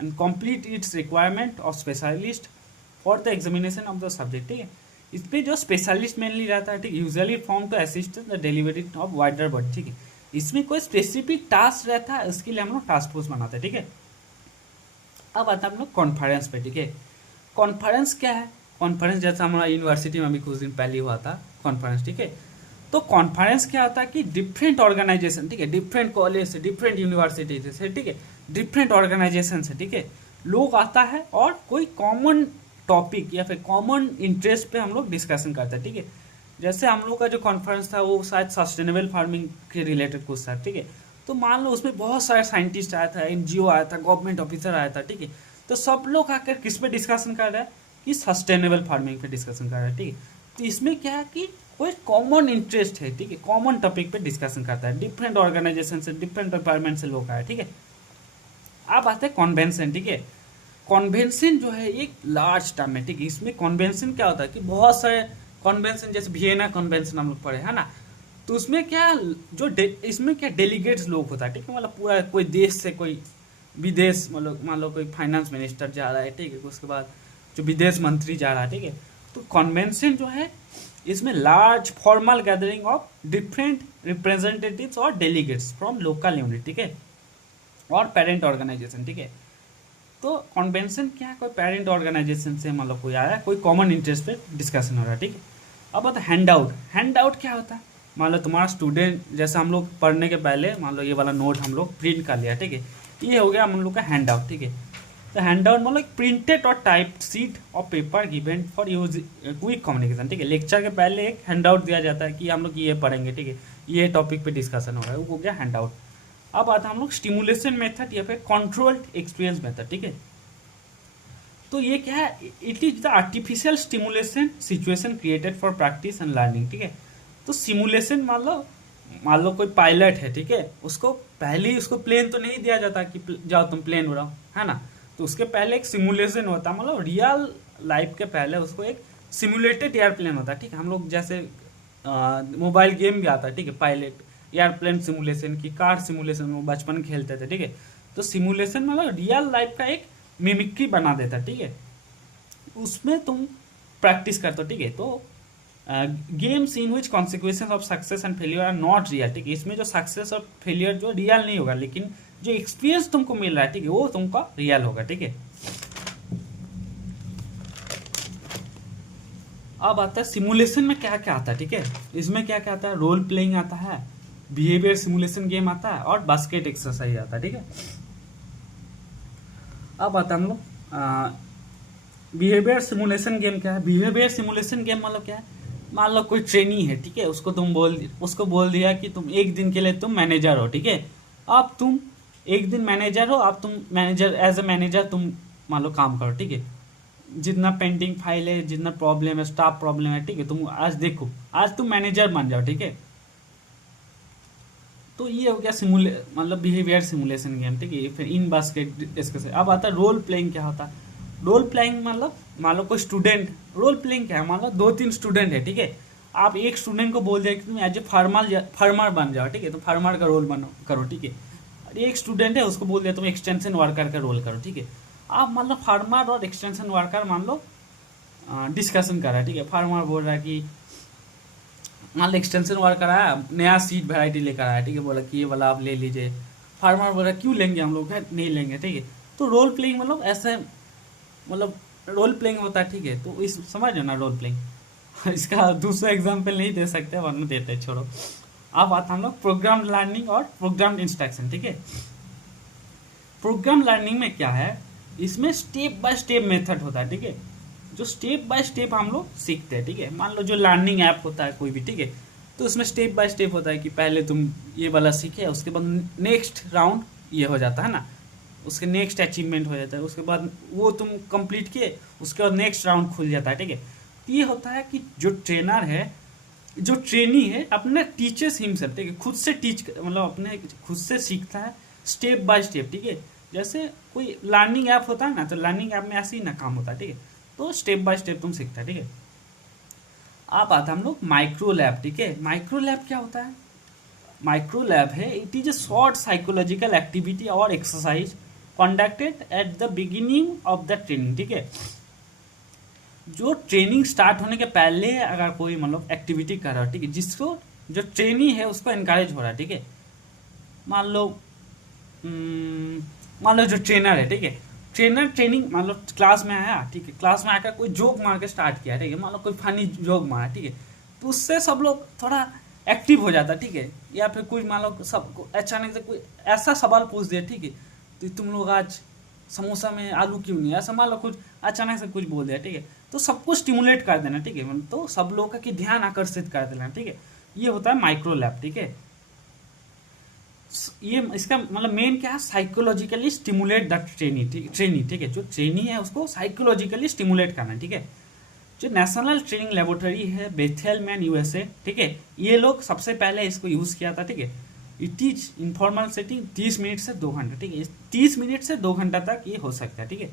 and complete it's requirement of specialist for the examination of the subject, ठीक है। इसमें जो स्पेशलिस्ट मेनली रहता है, ठीक है, usually form to assist the delivery of wider but, ठीक है। इसमें कोई स्पेसिफिक टास्क रहता है, उसके लिए हम लोग टास्क फोर्स बनाते हैं, ठीक है। अब आता है हम लोग कॉन्फ्रेंस पे, ठीक है। कॉन्फ्रेंस क्या है? कॉन्फ्रेंस जैसा हमारा यूनिवर्सिटी में अभी कुछ दिन पहले हुआ था कॉन्फ्रेंस, ठीक है। तो कॉन्फ्रेंस क्या होता है कि डिफरेंट ऑर्गेनाइजेशन, ठीक है, डिफरेंट कॉलेज से, डिफरेंट यूनिवर्सिटी से, ठीक है, डिफरेंट ऑर्गेनाइजेशन से, ठीक है, लोग आता है और कोई कॉमन टॉपिक या फिर कॉमन इंटरेस्ट पे हम लोग डिस्कशन करते हैं, ठीक है। जैसे हम लोग का जो कॉन्फ्रेंस था वो शायद सस्टेनेबल फार्मिंग के रिलेटेड कुछ था, ठीक है। तो मान लो उसमें बहुत सारे साइंटिस्ट आया था, एनजीओ आया था, गवर्नमेंट ऑफिसर आया था, ठीक है। तो सब लोग आकर किस पे डिस्कशन कर रहा है? कि सस्टेनेबल फार्मिंग पे डिस्कशन कर रहा है, ठीक है। तो इसमें क्या है कि कोई कॉमन इंटरेस्ट है, ठीक है, कॉमन टॉपिक पे डिस्कशन करता है, डिफरेंट ऑर्गेनाइजेशन से, डिफरेंट डिपार्टमेंट से लोग आए, ठीक है। अब आते हैं कॉन्वेंशन, ठीक है। कॉन्वेंशन जो है एक लार्ज टर्म है, ठीक है। इसमें कॉन्वेंशन क्या होता है कि बहुत सारे कॉन्वेंशन, जैसे वियना कॉन्वेंशन हम लोग पढ़े है ना, तो उसमें क्या इसमें क्या डेलीगेट्स लोग होता है, ठीक है, मतलब पूरा कोई देश से कोई विदेश, मतलब मान लो कोई फाइनेंस मिनिस्टर जा रहा है, ठीक है, उसके बाद जो विदेश मंत्री जा रहा है, ठीक है। तो कॉन्वेंशन जो है इसमें large formal gathering of different representatives और डेलीगेट्स फ्रॉम लोकल यूनिट, ठीक है, और पेरेंट ऑर्गेनाइजेशन, ठीक है। तो कॉन्वेंशन क्या है? कोई पेरेंट ऑर्गेनाइजेशन से मतलब कोई आया, कोई कॉमन इंटरेस्ट पे डिस्कशन हो रहा है, ठीक है। अब आता है हैंड आउट। हैंड आउट क्या होता है? मान लो तुम्हारा स्टूडेंट, जैसे हम लोग पढ़ने के पहले मान लो ये वाला नोट हम लोग प्रिंट कर लिया, ठीक है, ये हो गया हम लोग का हैंड आउट, ठीक है। तो हैंड आउट मतलब प्रिंटेड और typed sheet of paper given for use quick communication, ठीक है। लेक्चर के पहले एक हैंड आउट दिया जाता है कि हम लोग ये पढ़ेंगे, ठीक है, ये टॉपिक पे डिस्कशन हो रहा है, वो हो गया हैंड आउट। अब आता है हम लोग स्टिमुलेशन मेथड या फिर कंट्रोल्ड एक्सपीरियंस मेथड, ठीक है। तो ये क्या है? It is the artificial stimulation situation created for practice and learning, ठीक है। तो सिमुलेशन मान लो कोई पायलट है, ठीक है, उसको पहले ही उसको प्लेन तो नहीं दिया जाता कि जाओ तुम प्लेन उड़ाओ, है ना। तो उसके पहले एक सिमुलेशन होता है, मतलब रियल लाइफ के पहले उसको एक सिमुलेटेड एयरप्लेन होता है, ठीक है। हम लोग जैसे मोबाइल गेम भी आता है, ठीक है, पायलट एयरप्लेन सिमुलेशन की, कार सिमुलेशन वो बचपन खेलते थे, ठीक है। तो सिमुलेशन मतलब रियल लाइफ का एक मिमिक्री बना देता, ठीक है, उसमें तुम प्रैक्टिस करते हो, ठीक है। तो games in which consequences of success and failure are not real, ठीक है। इसमें जो सक्सेस और फेलियर जो रियल नहीं होगा, लेकिन जो एक्सपीरियंस तुमको मिल रहा है, ठीक है, वो तुमका रियल होगा, ठीक है। अब आता है सिमुलेशन में क्या क्या आता है, ठीक है। इसमें क्या क्या आता है? रोल प्लेइंग आता है, बिहेवियर सिमुलेशन गेम आता है, और बास्केट एक्सरसाइज आता है, ठीक है। अब आता है हम लोग बिहेवियर सिमुलेशन गेम क्या है? बिहेवियर सिमुलेशन गेम मतलब क्या है? मान लो कोई ट्रेनी है, ठीक है, उसको बोल दिया कि तुम एक दिन के लिए तुम मैनेजर हो, ठीक है। अब तुम एक दिन मैनेजर हो, अब तुम मैनेजर एज ए मैनेजर तुम मान लो काम करो, ठीक है। जितना पेंडिंग फाइल है, जितना प्रॉब्लम है, स्टाफ प्रॉब्लम है, ठीक है, तुम आज देखो, आज तुम मैनेजर बन जाओ, ठीक है। तो ये हो गया मतलब बिहेवियर सिमुलेशन गेम, ठीक है। फिर इन बास्केट इसके। अब आता है रोल प्लेइंग। क्या होता है रोल प्लेइंग? मतलब मान लो कोई स्टूडेंट, रोल प्लेइंग क्या है? मान लो 2-3 स्टूडेंट है, ठीक है। आप एक स्टूडेंट को बोल दिया कि तुम एज ए फार्मर बन जाओ, ठीक है, तो फार्मर का रोल करो, ठीक है। और एक स्टूडेंट है, उसको बोल दिया तुम एक्सटेंशन वर्कर का रोल करो, ठीक है। आप मान लो फार्मर और एक्सटेंशन वर्कर मान लो डिस्कशन कर रहा है, ठीक है। फार्मर बोल रहा है कि मान लो एक्सटेंशन वर्कर आया, नया सीड वेराइटी लेकर आया, ठीक है, बोला कि ये वाला आप ले लीजिए। फार्मर बोल रहा क्यों लेंगे हम लोग, नहीं लेंगे, ठीक है। तो रोल प्लेइंग मतलब ऐसे, मतलब रोल प्लेइंग होता है, ठीक है। तो इस समझ लो ना रोल प्लेइंग। इसका दूसरा एग्जाम्पल नहीं दे सकते, वरना देते हैं, छोड़ो। अब आता हम लोग प्रोग्राम लर्निंग और प्रोग्राम इंस्ट्रक्शन, ठीक है। प्रोग्राम लर्निंग में क्या है? इसमें स्टेप बाय स्टेप मेथड होता है, ठीक है, जो स्टेप बाय स्टेप हम लोग सीखते हैं, ठीक है। मान लो जो लर्निंग ऐप होता है कोई भी, ठीक है, तो उसमें स्टेप बाय स्टेप होता है कि पहले तुम ये वाला सीखे, उसके बाद नेक्स्ट राउंड ये हो जाता है ना, उसके नेक्स्ट अचीवमेंट हो जाता है, उसके बाद वो तुम कंप्लीट किए, उसके बाद नेक्स्ट राउंड खुल जाता है, ठीक है। तो ये होता है कि जो ट्रेनर है, जो ट्रेनी है, अपने टीचर्स हिमसेल्फ, ठीक है, खुद से मतलब अपने खुद से सीखता है स्टेप बाय स्टेप, ठीक है। जैसे कोई लर्निंग ऐप होता है ना, तो लर्निंग ऐप में ऐसे ही ना काम होता है, ठीक है। तो स्टेप बाय स्टेप तुम सीखता है, ठीक है। अब आता हम लोग माइक्रो लैब, ठीक है। माइक्रो लैब क्या होता है? माइक्रो लैब है, it is a short psychological activity or exercise conducted at the beginning of the training, ठीक है। जो ट्रेनिंग स्टार्ट होने के पहले अगर कोई मतलब एक्टिविटी कर रहा है, ठीक है, जिसको जो ट्रेनी है उसको इनकरेज हो रहा है, ठीक है। मान लो जो ट्रेनर है, ठीक है, ट्रेनर ट्रेनिंग मान लो क्लास में आया, ठीक है, क्लास में आकर कोई जोक मार के स्टार्ट किया, ठीक है, मान लो कोई फनी जोक मारा, ठीक है, तो उससे सब लोग थोड़ा एक्टिव हो जाता है, ठीक है। या फिर कोई मान लो सब अचानक से कोई ऐसा सवाल पूछ दिया, ठीक है, तो तुम लोग आज समोसा में आलू क्यों नहीं, ऐसा मान लो कुछ अचानक से कुछ बोल दिया, ठीक है, तो सबको स्टिमुलेट कर देना, ठीक है, तो सब लोगों का कि ध्यान आकर्षित कर देना, ठीक है। ये होता है माइक्रो लैब, ठीक है। ये इसका मतलब मेन क्या है, साइकोलॉजिकली स्टिमुलेट द ट्रेनी, ठीक है, जो ट्रेनी है उसको साइकोलॉजिकली स्टिमुलेट करना, ठीक है। जो नेशनल ट्रेनिंग लेबोरेटरी है बेथेल मैन यूएसए, ठीक है, ये लोग सबसे पहले इसको यूज किया था, ठीक है। It is informal setting 30 minute से 2 घंटा, ठीक है, 30 मिनट से 2 घंटा तक ये हो सकता है, ठीक है।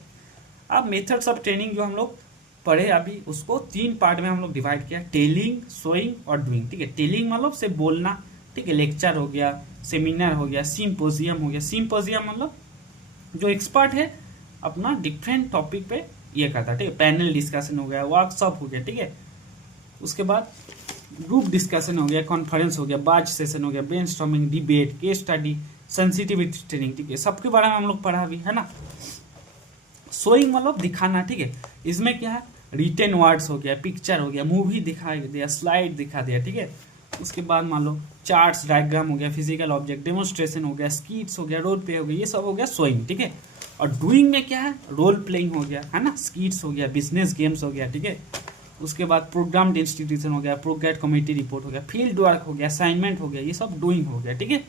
अब मेथड्स ऑफ ट्रेनिंग जो हम लोग पढ़े अभी, उसको 3 पार्ट में हम लोग डिवाइड किया, टेलिंग, शोइंग और डूइंग, ठीक है। टेलिंग मतलब से बोलना, ठीक है, लेक्चर हो गया, सेमिनार हो गया, सिम्पोजियम हो गया। सिम्पोजियम मतलब जो एक्सपर्ट है अपना डिफरेंट टॉपिक पे ये करता है, ठीक है, पैनल डिस्कशन हो गया, वर्कशॉप हो गया, ठीक है। उसके बाद ग्रुप डिस्कशन हो गया, कॉन्फ्रेंस हो गया, बाज सेशन हो गया, brainstorming, debate, case study, sensitivity training, ठीक है, सबके बारे में हम लोग पढ़ा भी है ना। शोइंग मतलब दिखाना, ठीक है, इसमें क्या है, रिटेन वर्ड्स हो गया, पिक्चर हो गया, मूवी दिखा दिया, स्लाइड दिखा दिया, ठीक है। उसके बाद मान लो चार्ट्स, डायग्राम हो गया, फिजिकल ऑब्जेक्ट, डेमोन्स्ट्रेशन हो गया, स्कीट्स हो गया, रोल प्ले हो गया, ये सब हो गया शोइंग, ठीक है। और डूइंग में क्या है, रोल प्लेइंग हो गया, है ना, स्कीट्स हो गया, बिजनेस गेम्स हो गया, ठीक है। उसके बाद प्रोग्राम इंस्टीट्यूशन हो गया, प्रोग्रेड कमेटी रिपोर्ट हो गया, फील्ड वर्क हो गया, असाइनमेंट हो गया, ये सब डूइंग हो गया, ठीक है।